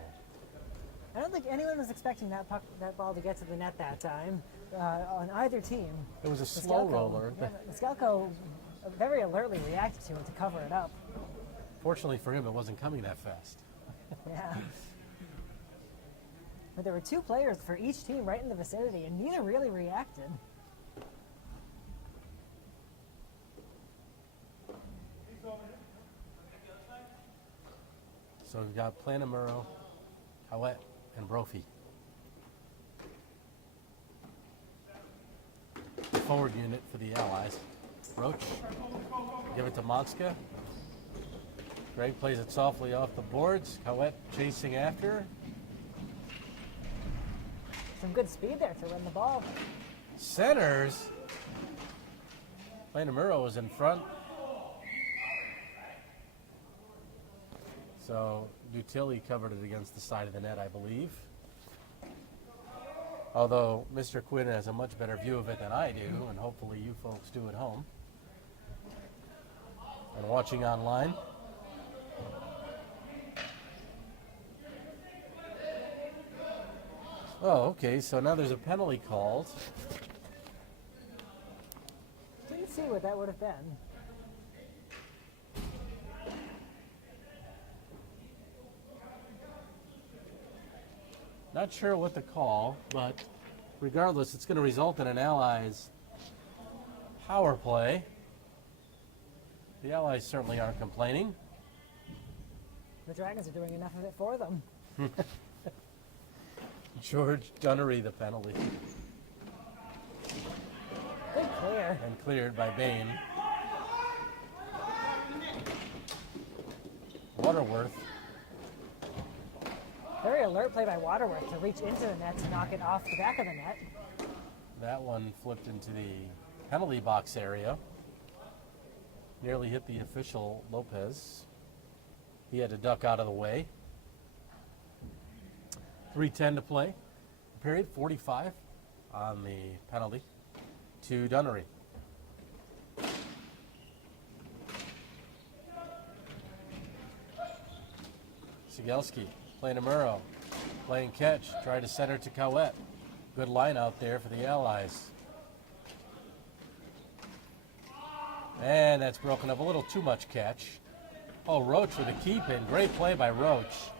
I don't think anyone was expecting that ball to get to the net that time on either team. It was a slow roller. Yeah, Miscalco very alertly reacted to it to cover it up. Fortunately for him, it wasn't coming that fast. Yeah. But there were two players for each team right in the vicinity, and neither really reacted. So we've got Plantamuro, Cowett, and Brophy. The forward unit for the Allies. Roach, give it to Monska. Greg plays it softly off the boards. Cowett chasing after. Some good speed there to win the ball. Centers. Plantamuro was in front. So Dutilli covered it against the side of the net, I believe. Although Mr. Quinn has a much better view of it than I do, and hopefully you folks do at home. watching online. Oh, okay, so now there's a penalty called. Didn't see what that would have been. Not sure what the call, but regardless, it's going to result in an Allies power play. The Allies certainly aren't complaining. The Dragons are doing enough of it for them. George Dunnery, the penalty. Good clear. And cleared by Bain. Waterworth. Very alert play by Waterworth to reach into the net to knock it off the back of the net. That one flipped into the penalty box area. Nearly hit the official Lopez. He had to duck out of the way. 3:10 to play. Period 45 on the penalty to Dunnery. Sigelski playing to Murrow. Playing catch. Tried to center to Cowett. Good line out there for the Allies. And that's broken up a little too much catch. Oh, Roach with a keep in. Great play by Roach.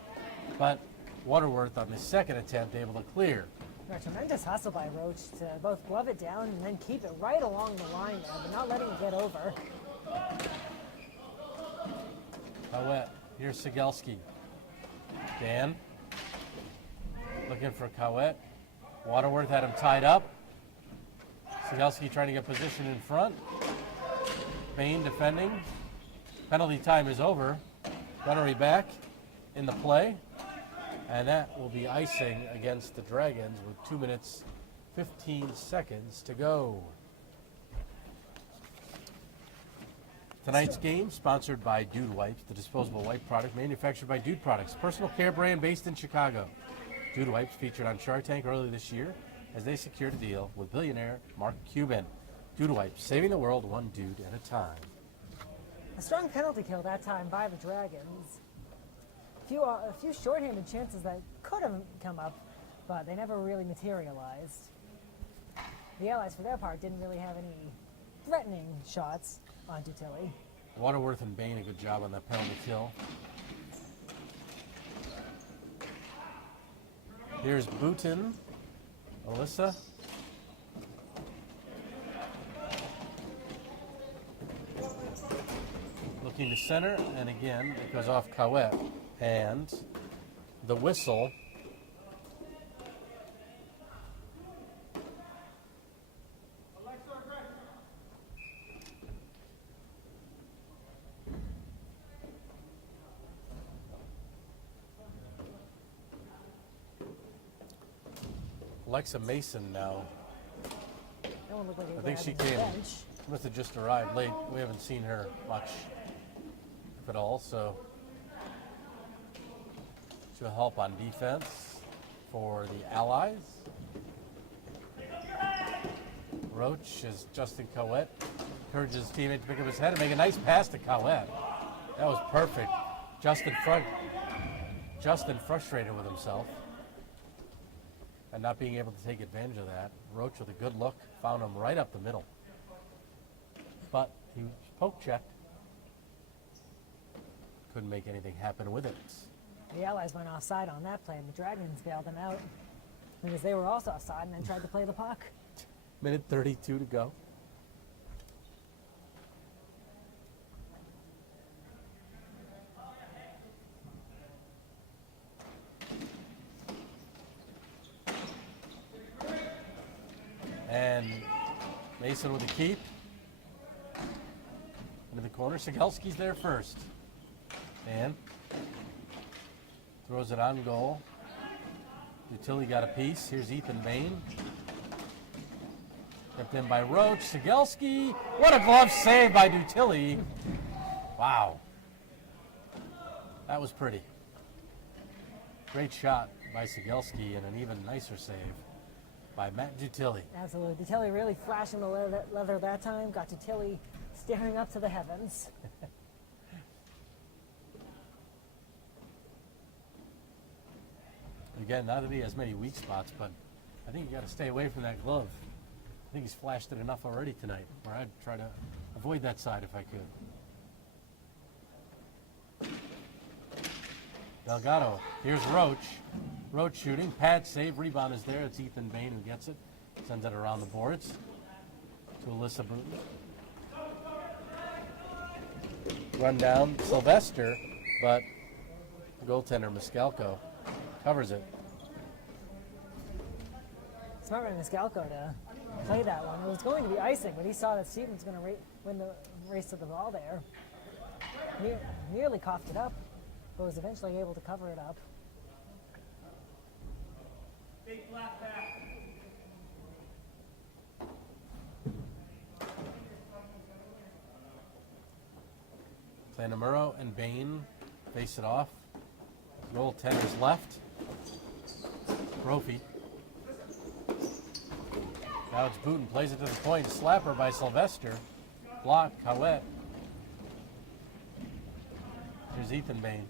But Waterworth on the second attempt able to clear. A tremendous hustle by Roach to both glove it down and then keep it right along the line there, but not letting it get over. Cowett. Here's Sigelski. Dan. Looking for Cowett. Waterworth had him tied up. Sigelski trying to get position in front. Bain defending. Penalty time is over. Dunnery back in the play. And that will be icing against the Dragons with 2 minutes, 15 seconds to go. Tonight's game sponsored by Dude Wipes, the disposable wipe product manufactured by Dude Products, personal care brand based in Chicago. Dude Wipes featured on Shark Tank earlier this year as they secured a deal with billionaire Mark Cuban. Dude Wipes, saving the world one dude at a time. A strong penalty kill that time by the Dragons. A few shorthanded chances that could have come up, but they never really materialized. The Allies, for their part, didn't really have any threatening shots on Dutilly. Waterworth and Bain a good job on that penalty kill. Here's Booten. Alyssa. Looking to center, and again, it goes off Cowett. And the whistle Alexa Mason now. No one looked like I think she came. Must have just arrived late. We haven't seen her much, if at all, so she'll help on defense for the Allies. Roach is Justin Cowett. Encourages his teammate to pick up his head and make a nice pass to Cowett. That was perfect. Justin frustrated with himself and not being able to take advantage of that. Roach with a good look, found him right up the middle. But he was poke checked. Couldn't make anything happen with it. The Allies went offside on that play, and the Dragons bailed them out because they were also offside and then tried to play the puck. Minute 32 to go. And Mason with a keep. Into the corner. Sigelski's there first. And throws it on goal. Dutilly got a piece. Here's Ethan Bain. Kept in by Roach. Sigelski. What a glove save by Dutilly. Wow. That was pretty. Great shot by Sigelski and an even nicer save by Matt Dutilly. Absolutely. Dutilly really flashing the leather that time. Got Dutilly staring up to the heavens. Again, not that he has many weak spots, but I think you got to stay away from that glove. I think he's flashed it enough already tonight, where I'd try to avoid that side if I could. Delgado, here's Roach. Roach shooting, pad save, rebound is there. It's Ethan Bain who gets it. Sends it around the boards to Alyssa Booton. Run down Sylvester, but the goaltender Miskalko covers it. Smart by Miskalko to play that one. It was going to be icing, but he saw that Stevens was going to win the race to the ball there. Nearly coughed it up, but was eventually able to cover it up. Big flat pass. Clanamuro and Bain face it off. Goaltender's left. Brophy. Now it's Booton, plays it to the point. Slapper by Sylvester. Block, Howett. Here's Ethan Bain.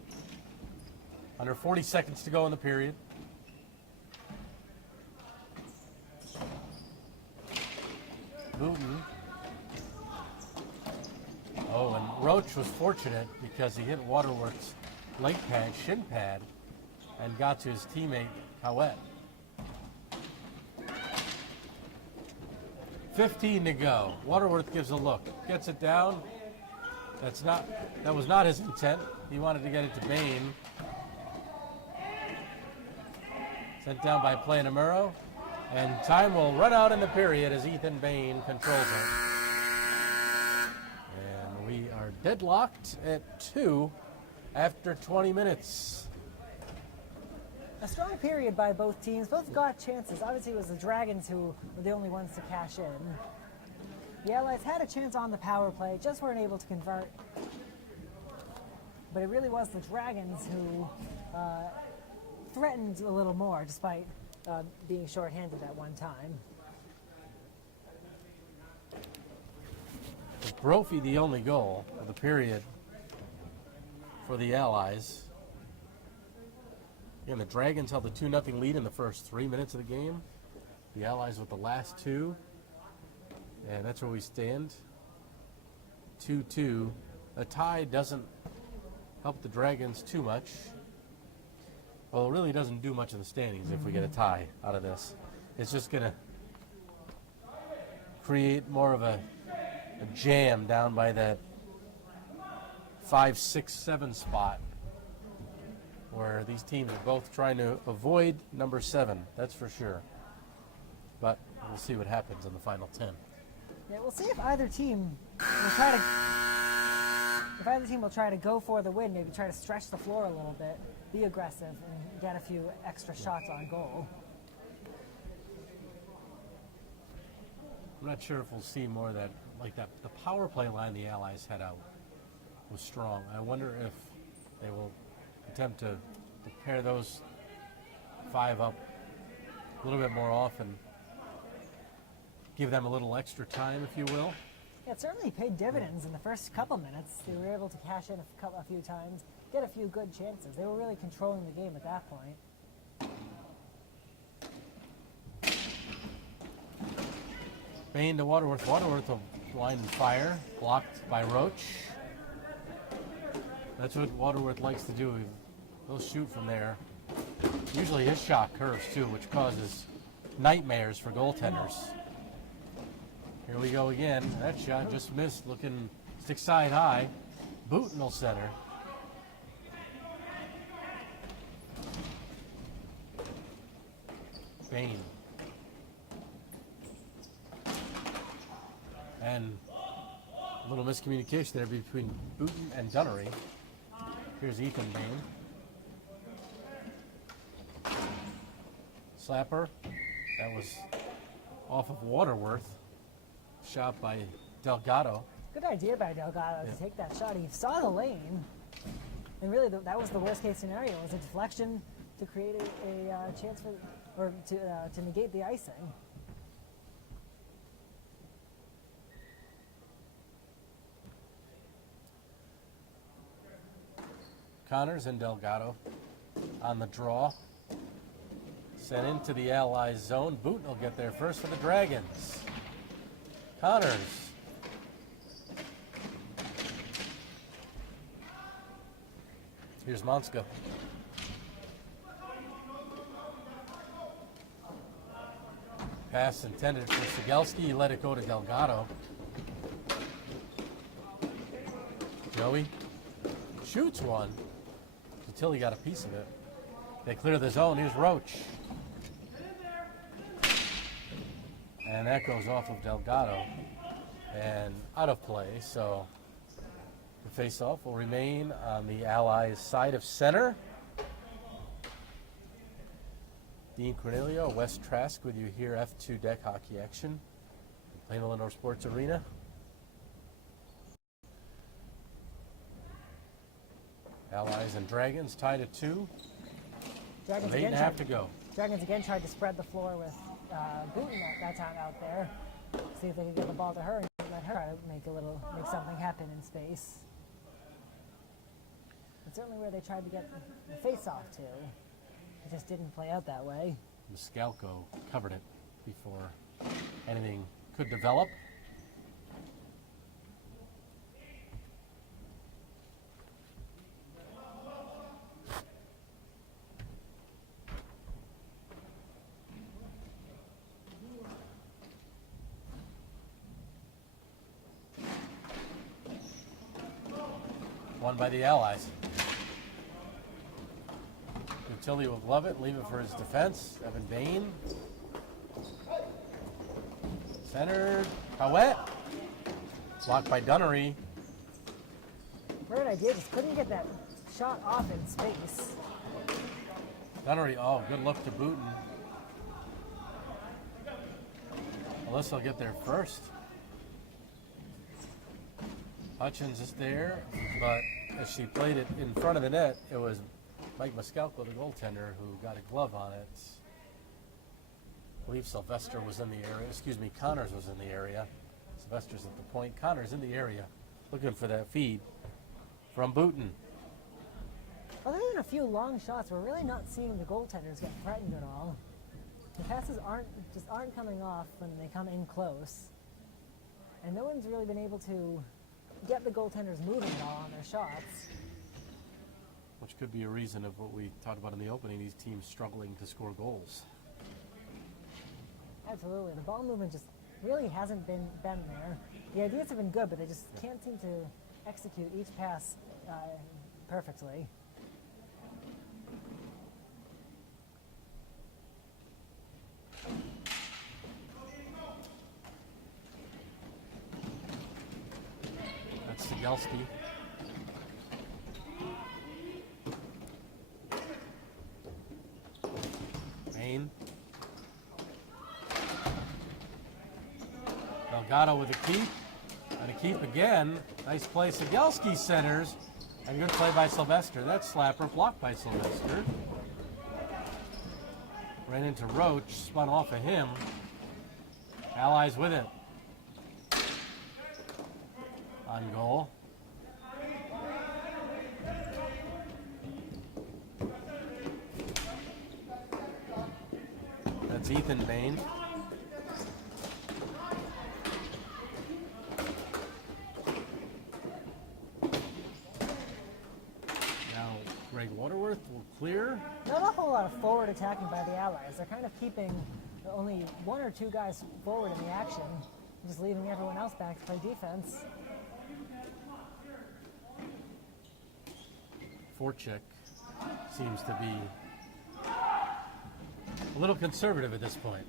Under 40 seconds to go in the period. Booton. Oh, and Roach was fortunate because he hit Waterworth's leg pad, shin pad, and got to his teammate, Howett. 15 to go. Waterworth gives a look, gets it down. That was not his intent. He wanted to get it to Bain. Sent down by Planamuro. And time will run out in the period as Ethan Bain controls it. And we are deadlocked at 2 after 20 minutes. A strong period by both teams. Both got chances. Obviously, it was the Dragons who were the only ones to cash in. The Allies had a chance on the power play, just weren't able to convert. But it really was the Dragons who threatened a little more, despite being shorthanded at one time. With Brophy the only goal of the period for the Allies. Again, the Dragons held a 2-0 lead in the first 3 minutes of the game. The Allies with the last 2. And that's where we stand. 2-2. A tie doesn't help the Dragons too much. Well, it really doesn't do much in the standings if we get a tie out of this. It's just going to create more of a jam down by that 5, 6, 7 spot, where these teams are both trying to avoid number 7, that's for sure. But we'll see what happens in the final 10. Yeah, we'll see if either team will try to go for the win, maybe try to stretch the floor a little bit, be aggressive, and get a few extra shots on goal. I'm not sure if we'll see more of that, like that. The power play line the Allies had out was strong. I wonder if they will attempt to pair those 5 up a little bit more often. Give them a little extra time, if you will. Yeah, it certainly paid dividends in the first couple minutes. They were able to cash in a few times, get a few good chances. They were really controlling the game at that point. Bain to Waterworth. Waterworth will line and fire, blocked by Roach. That's what Waterworth likes to do. He'll shoot from there. Usually his shot curves too, which causes nightmares for goaltenders. Here we go again. That shot just missed, looking stick side high. Booton will center. Bain. And a little miscommunication there between Booton and Dunnery. Here's Ethan Bain. Slapper. That was off of Waterworth. Shot by Delgado. Good idea by Delgado to take that shot. He saw the lane. And really, that was the worst case scenario. It was a deflection to create a chance for, or to negate the icing. Connors and Delgado on the draw. Sent into the Allies zone. Booten will get there first for the Dragons. Connors. Here's Monska. Pass intended for Sigelski. He let it go to Delgado. Joey shoots one until he got a piece of it. They clear the zone. Here's Roach. And that goes off of Delgado and out of play. So the face-off will remain on the Allies' side of center. Dean Cornelio, Wes Trask with you here, F2 deck hockey action. Plainville Indoor Sports Arena. Allies and Dragons tied at 2. Dragons 8.5 to go. Dragons again tried to spread the floor with Booten that time out there. See if they could get the ball to her and let her make something happen in space. It's certainly where they tried to get the face-off to. It just didn't play out that way. Miscalco covered it before anything could develop. Won by the Allies. Utility will glove it, leave it for his defense. Evan Bain. Centered. Howett. Blocked by Dunnery. Great idea, just couldn't get that shot off in space. Dunnery, oh, good look to Booten. Alyssa will get there first. Hutchins is there, but as she played it in front of the net, it was Mike Miscalco, the goaltender, who got a glove on it. I believe Sylvester was in the area. Excuse me, Connors was in the area. Sylvester's at the point. Connors in the area, looking for that feed from Booten. Other than a few long shots, we're really not seeing the goaltenders get threatened at all. The passes aren't coming off when they come in close, and no one's really been able to get the goaltenders moving at all on their shots. Which could be a reason of what we talked about in the opening, these teams struggling to score goals. Absolutely. The ball movement just really hasn't been there. The ideas have been good, but they just can't seem to execute each pass perfectly. That's Sigelski. Main. Delgado with a keep. And a keep again. Nice play. Sigelski centers. And good play by Sylvester. That slapper blocked by Sylvester. Ran into Roach. Spun off of him. Allies with it. On goal. That's Ethan Bain. Now Greg Waterworth will clear. Not a whole lot of forward attacking by the Allies. They're kind of keeping only one or two guys forward in the action, just leaving everyone else back to play defense. Forchek seems to be a little conservative at this point.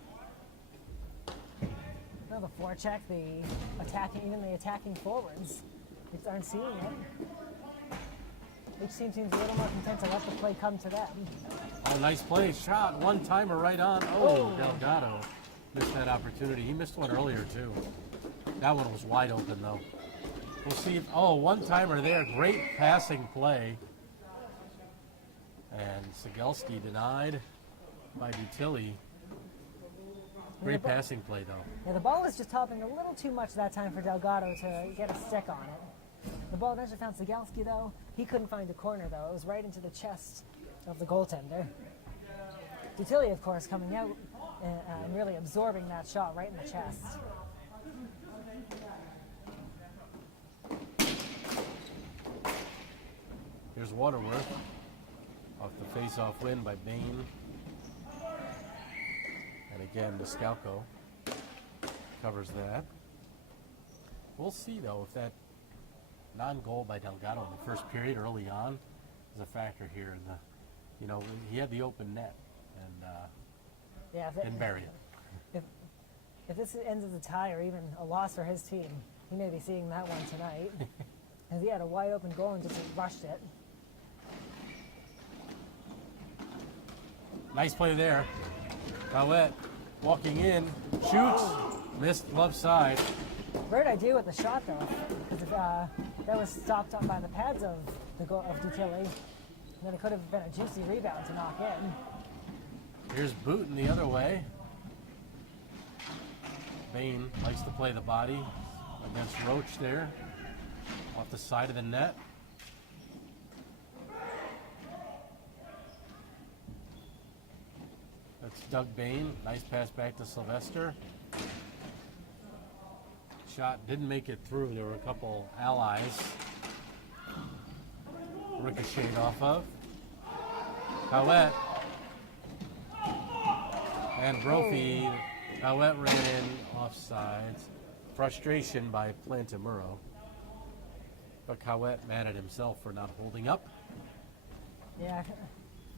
No, the forecheck, the attacking forwards, just aren't seeing it. Each team seems a little more content to let the play come to them. Oh, nice play. Shot. One-timer right on. Oh, Delgado missed that opportunity. He missed one earlier, too. That one was wide open, though. We'll see if... Oh, one-timer there. Great passing play. And Sigelski denied by Butilli. Great passing play, though. Yeah, the ball was just hopping a little too much that time for Delgado to get a stick on it. The ball eventually found Sigelski, though. He couldn't find a corner, though. It was right into the chest of the goaltender. Dutilli, of course, coming out and really absorbing that shot right in the chest. Here's Waterworth off the face-off win by Bain. And again, Descalco covers that. We'll see, though, if that non-goal by Delgado in the first period early on is a factor here. He had the open net and didn't bury it. If this ends as a tie or even a loss for his team, he may be seeing that one tonight. Because he had a wide open goal and just rushed it. Nice play there. Paulette walking in, shoots, missed left side. Great idea with the shot, though, because that was stopped up by the pads of the goal of Dutilli. And then it could have been a juicy rebound to knock in. Here's Booten the other way. Bain likes to play the body against Roach there, off the side of the net. That's Doug Bain. Nice pass back to Sylvester. Shot didn't make it through. There were a couple allies ricocheted off of. Howett and Brophy. Howett ran in offsides. Frustration by Plantamuro. But Howett mad at himself for not holding up. Yeah,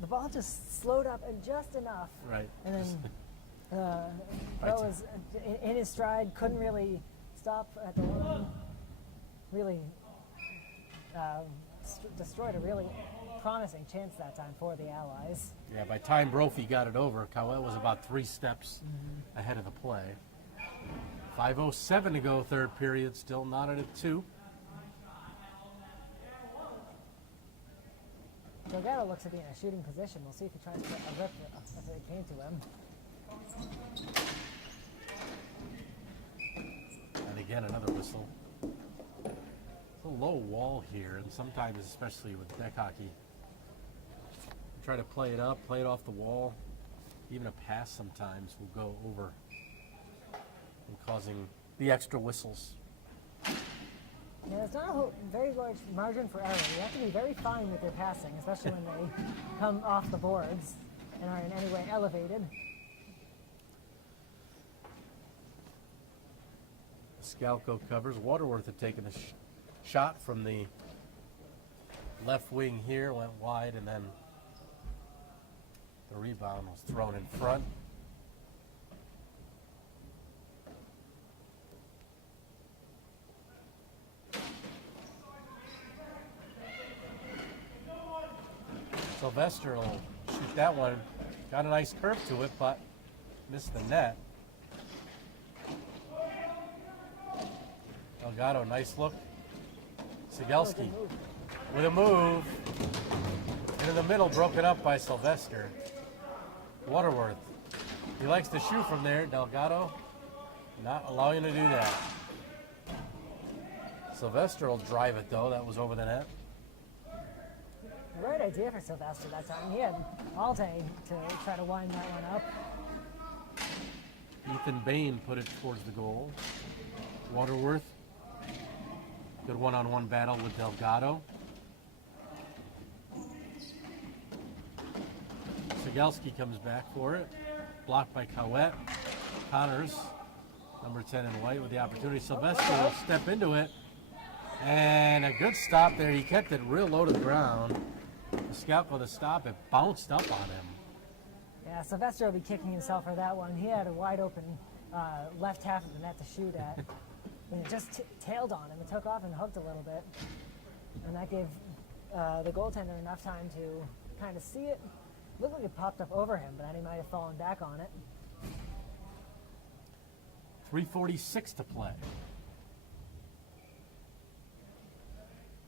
the ball just slowed up and just enough. Right. And then Bo was in his stride, couldn't really stop at the line. Really destroyed a really promising chance that time for the Allies. Yeah, by the time Brophy got it over, Cowell was about 3 steps ahead of the play. 5:07 to go, third period, still knotted at 2. Delgado looks to be in a shooting position. We'll see if he tries to get a rip if it came to him. And again, another whistle. It's a low wall here, and sometimes, especially with deck hockey, try to play it up, play it off the wall. Even a pass sometimes will go over and causing the extra whistles. Yeah, it's not a very large margin for error. You have to be very fine with your passing, especially when they come off the boards and are in any way elevated. Scalco covers. Waterworth had taken a shot from the left wing here, went wide, and then the rebound was thrown in front. Sylvester will shoot that one. Got a nice curve to it, but missed the net. Delgado, nice look. Sigelski with a move. Into the middle, broken up by Sylvester. Waterworth. He likes to shoot from there. Delgado not allowing him to do that. Sylvester will drive it, though. That was over the net. Great idea for Sylvester that time. He had all day to try to wind that one up. Ethan Bain put it towards the goal. Waterworth. Good one-on-one battle with Delgado. Sigelski comes back for it. Blocked by Cowett. Connors, number 10 in white, with the opportunity. Sylvester will step into it. And a good stop there. He kept it real low to the ground. The scout with a stop, it bounced up on him. Yeah, Sylvester will be kicking himself for that one. He had a wide open left half of the net to shoot at. And it just tailed on him. It took off and hooked a little bit. And that gave the goaltender enough time to kind of see it. Looked like it popped up over him, but then he might have fallen back on it. 3:46 to play.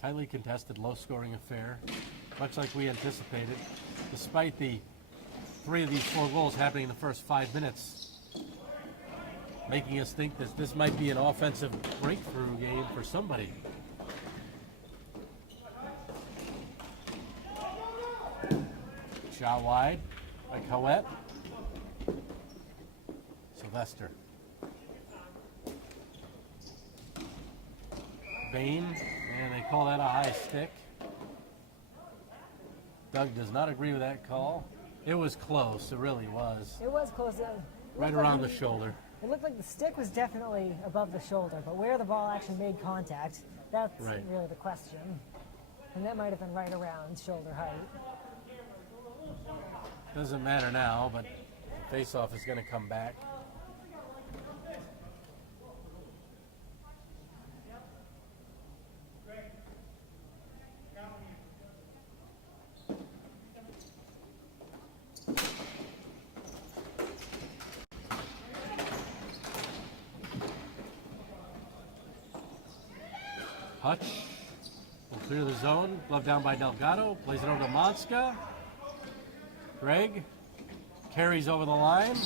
Tightly contested, low-scoring affair, much like we anticipated, despite the 3 of these 4 goals happening in the first 5 minutes, making us think that this might be an offensive breakthrough game for somebody. Shot wide by by Coet. Sylvester. Bain, and they call that a high stick. Doug does not agree with that call. It was close, it really was. It was close. Right around the shoulder. It looked like the stick was definitely above the shoulder, but where the ball actually made contact, that's Right. really the question. And that might have been right around shoulder height. Doesn't matter now, but face-off is going to come back. Hutch will clear the zone. Glove down by Delgado. Plays it over to Monska. Greg carries over the line.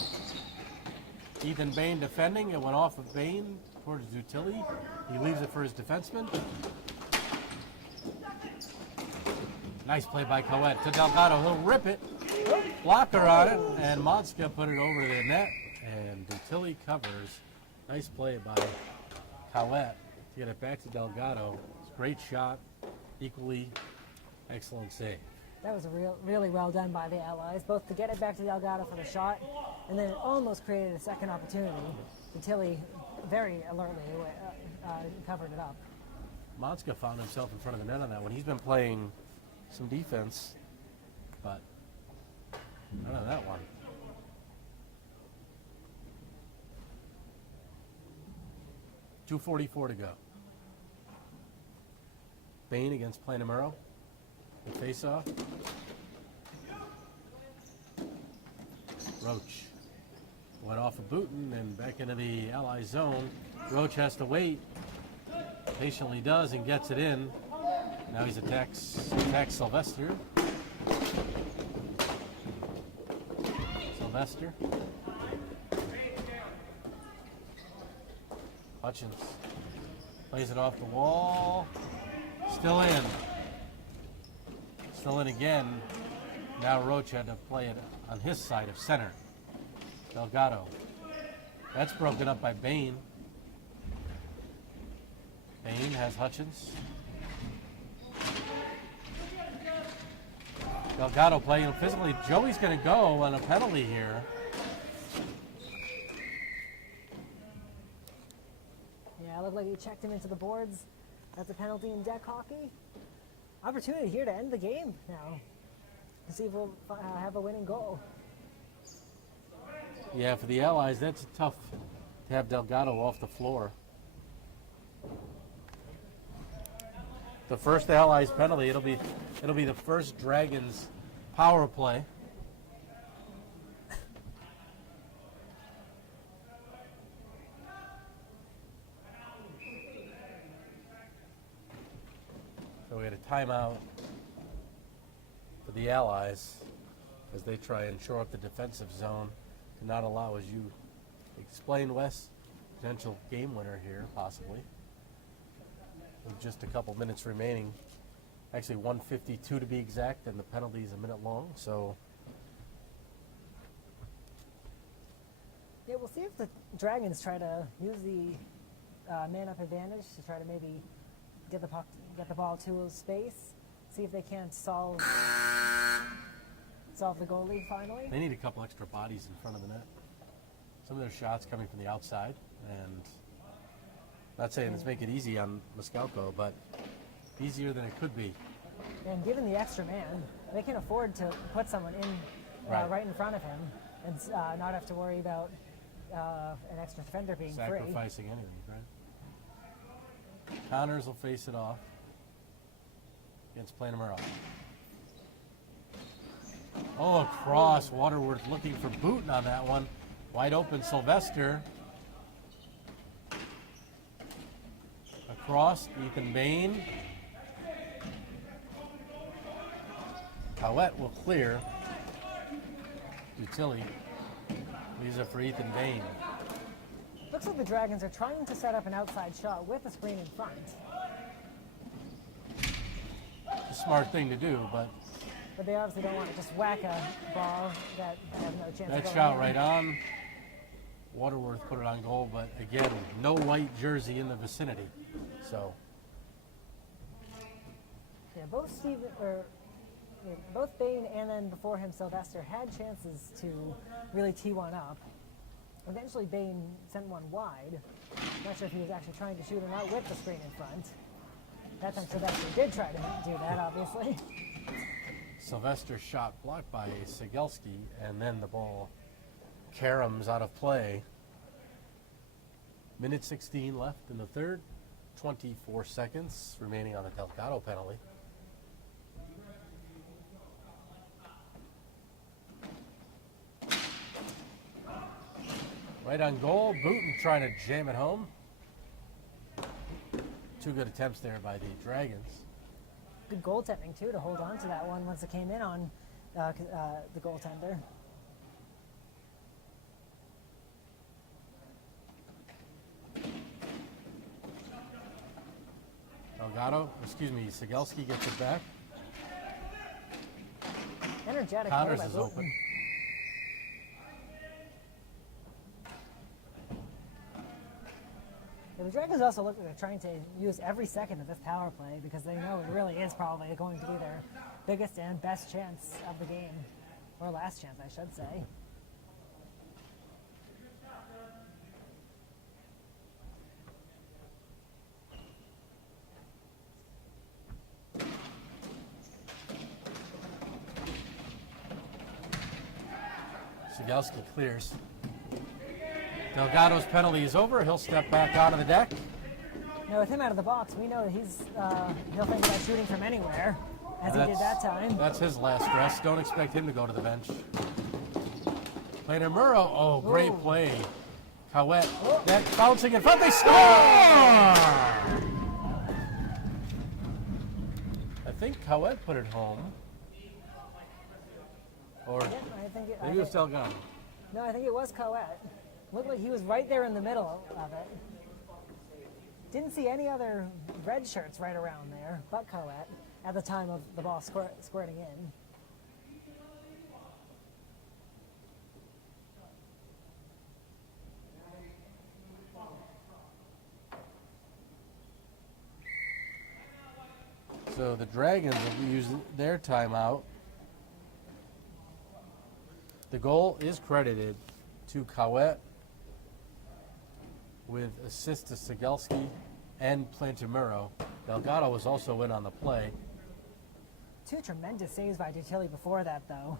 Ethan Bain defending. It went off of Bain towards Zutilli. He leaves it for his defenseman. Nice play by Coet to Delgado. He'll rip it. Blocker on it. And Monska put it over the net. And Zutilli covers. Nice play by Coet to get it back to Delgado. It's a great shot. Equally excellent save. That was really well done by the Allies, both to get it back to Delgado for the shot, and then it almost created a second opportunity. Tilly very alertly covered it up. Monska found himself in front of the net on that one. He's been playing some defense, but none of that one. .244 to go. Bain against Planamuro. The face-off. Roach went off of Booten and back into the Ally zone. Roach has to wait. Patiently does and gets it in. Now he's attacks Sylvester. Sylvester. Hutchins plays it off the wall. Still in. Still in again. Now Roach had to play it on his side of center. Delgado. That's broken up by Bain. Bain has Hutchins. Delgado playing physically. Joey's going to go on a penalty here. Yeah, it looked like he checked him into the boards. That's a penalty in deck hockey. Opportunity here to end the game now. To see if we'll have a winning goal. Yeah, for the Allies, that's tough to have Delgado off the floor. The first Allies penalty, it'll be the first Dragons power play. So we had a timeout for the Allies as they try and shore up the defensive zone to not allow, as you explained, Wes, potential game winner here, possibly. With just a couple minutes remaining. Actually 1:52 to be exact, and the penalty is a minute long, so. Yeah, we'll see if the Dragons try to use the man-up advantage to try to maybe get the ball to a space. See if they can't solve the goal lead finally. They need a couple extra bodies in front of the net. Some of their shots coming from the outside, and not saying this make it easy on Moscalco, but easier than it could be. And given the extra man, they can afford to put someone in right in front of him and not have to worry about an extra defender being sacrificing anything, right? Connors will face it off against Planamuro. Oh, across. Waterworth looking for Booten on that one. Wide open Sylvester. Across, Ethan Bain. Coet will clear. Utility. Leaves it for Ethan Bain. Looks like the Dragons are trying to set up an outside shot with a screen in front. A smart thing to do, but but they obviously don't want to just whack a ball that has no chance of That going shot in. right on. Waterworth put it on goal, but again, no white jersey in the vicinity. So Yeah, both Bain and then before him Sylvester had chances to really tee one up. Eventually Bain sent one wide. Not sure if he was actually trying to shoot or not with the screen in front. That time Sylvester did try to do that, obviously. Sylvester shot blocked by Sigelski, and then the ball caroms out of play. Minute 16 left in the third. 24 seconds remaining on the Delgado penalty. Right on goal, Booten trying to jam it home. Two good attempts there by the Dragons. Good goaltending, too, to hold on to that one once it came in on the goaltender. Sigelski gets it back. Energetic Connors play by is Booten. open. Yeah, the Dragons also look like they're trying to use every second of this power play because they know it really is probably going to be their biggest and best chance of the game. Or last chance, I should say. Sigelski clears. Delgado's penalty is over. He'll step back onto the deck. Now, with him out of the box, we know that he'll think about shooting from anywhere, as he did that time. That's his last rest. Don't expect him to go to the bench. Playing Murrow. Oh, great play. Cowett. That bouncing in front. They score! I think Cowett put it home. Or Yeah, I think maybe it was Delgado. No, I think it was Cowett. Looked like he was right there in the middle of it. Didn't see any other red shirts right around there, but Cowett at the time of the ball squirting in. So the Dragons will use their timeout. The goal is credited to Cowett with assist to Sigelski and Plantamuro. Delgado was also in on the play. Two tremendous saves by Dutilli before that, though.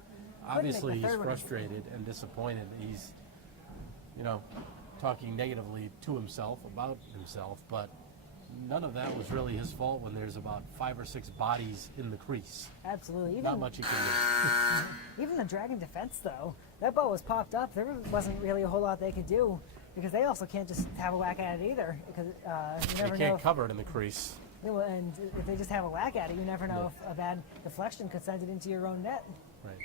Obviously, Couldn't make the he's third one. frustrated and disappointed. He's, talking negatively to himself, about himself, but none of that was really his fault when there's about 5 or 6 bodies in the crease. Absolutely. Not much he can do. Even the Dragon defense, though, that ball was popped up. There wasn't really a whole lot they could do because they also can't just have a whack at it either. Because you never They know. can't cover it in the crease. And if they just have a whack at it, you never know if a bad deflection could send it into your own net. Right.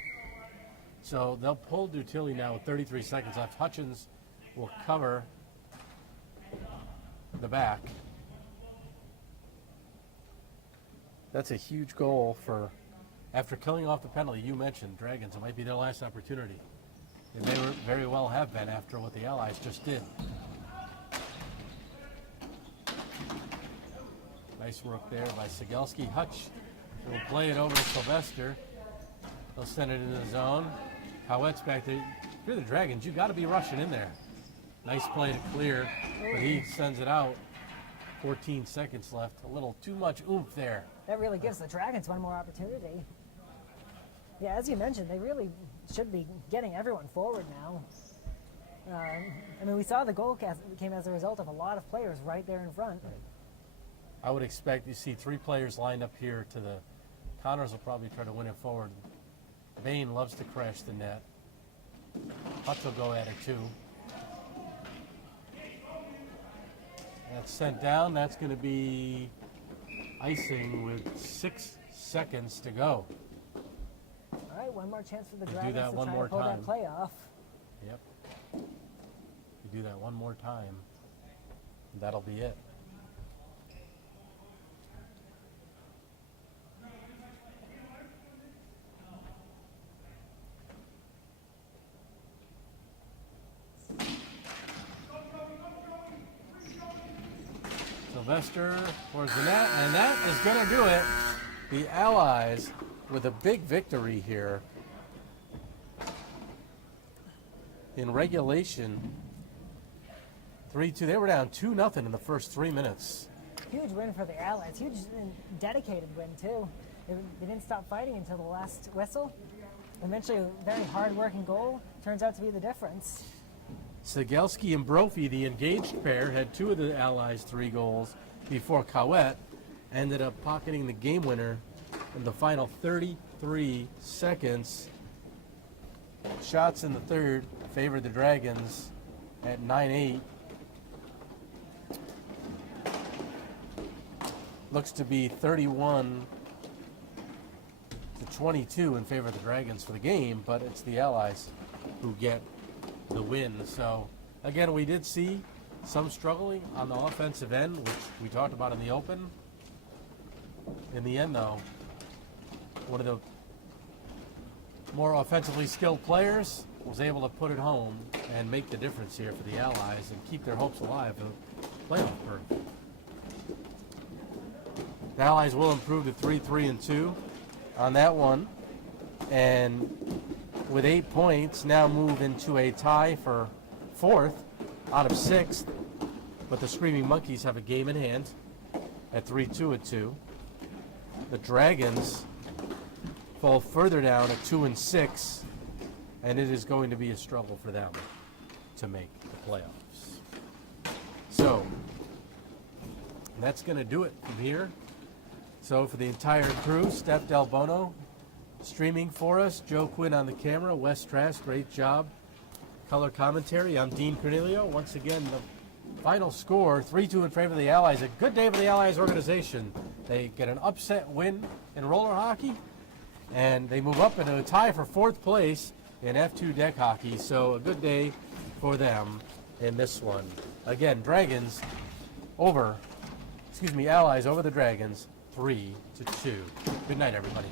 So they'll pull Dutilli now with 33 seconds left. Hutchins will cover the back. That's a huge goal for, after killing off the penalty, you mentioned Dragons. It might be their last opportunity. And they very well have been after what the Allies just did. Nice work there by Sigelski. Hutch will play it over to Sylvester. They'll send it into the zone. Cowett's back there. If you're the Dragons, you got to be rushing in there. Nice play to clear, but he sends it out. 14 seconds left. A little too much oomph there. That really gives the Dragons one more opportunity. Yeah, as you mentioned, they really should be getting everyone forward now. We saw the goal came as a result of a lot of players right there in front. I would expect you see 3 players lined up here to the Connors will probably try to win it forward. Bain loves to crash the net. Hutch will go at it too. That's sent down. That's going to be icing with 6 seconds to go. All right, one more chance for the do Dragons that to one try more to pull time. that play off. Yep. You do that one more time, that'll be it. Sylvester towards the net, and that is going to do it. The Allies with a big victory here. In regulation, 3-2. They were down 2-0 in the first 3 minutes. Huge win for the Allies. Huge and dedicated win, too. They didn't stop fighting until the last whistle. Eventually, a very hard-working goal turns out to be the difference. Cegelski and Brophy, the engaged pair, had 2 of the Allies' 3 goals before Cowett ended up pocketing the game winner in the final 33 seconds. Shots in the third favored the Dragons at 9-8. Looks to be 31-22 in favor of the Dragons for the game, but it's the Allies who get the win. So again, we did see some struggling on the offensive end, which we talked about in the open. In the end, though, one of the more offensively skilled players was able to put it home and make the difference here for the Allies and keep their hopes alive of playoff berth. The Allies will improve to 3-3-2 on that one, and with 8 points now move into a tie for 4th out of 6th, but the Screaming Monkeys have a game in hand at 3-2-2. The Dragons fall further down at 2-6, and it is going to be a struggle for them to make the playoffs. So that's going to do it from here. So for the entire crew, Steph Del Bono streaming for us, Joe Quinn on the camera, Wes Trask, great job. Color commentary, I'm Dean Cornelio. Once again, the final score, 3-2 in favor of the Allies. A good day for the Allies organization. They get an upset win in roller hockey, and they move up into a tie for 4th place in F2 deck hockey. So a good day for them in this one. Again, Allies over the Dragons, 3-2. Good night, everybody.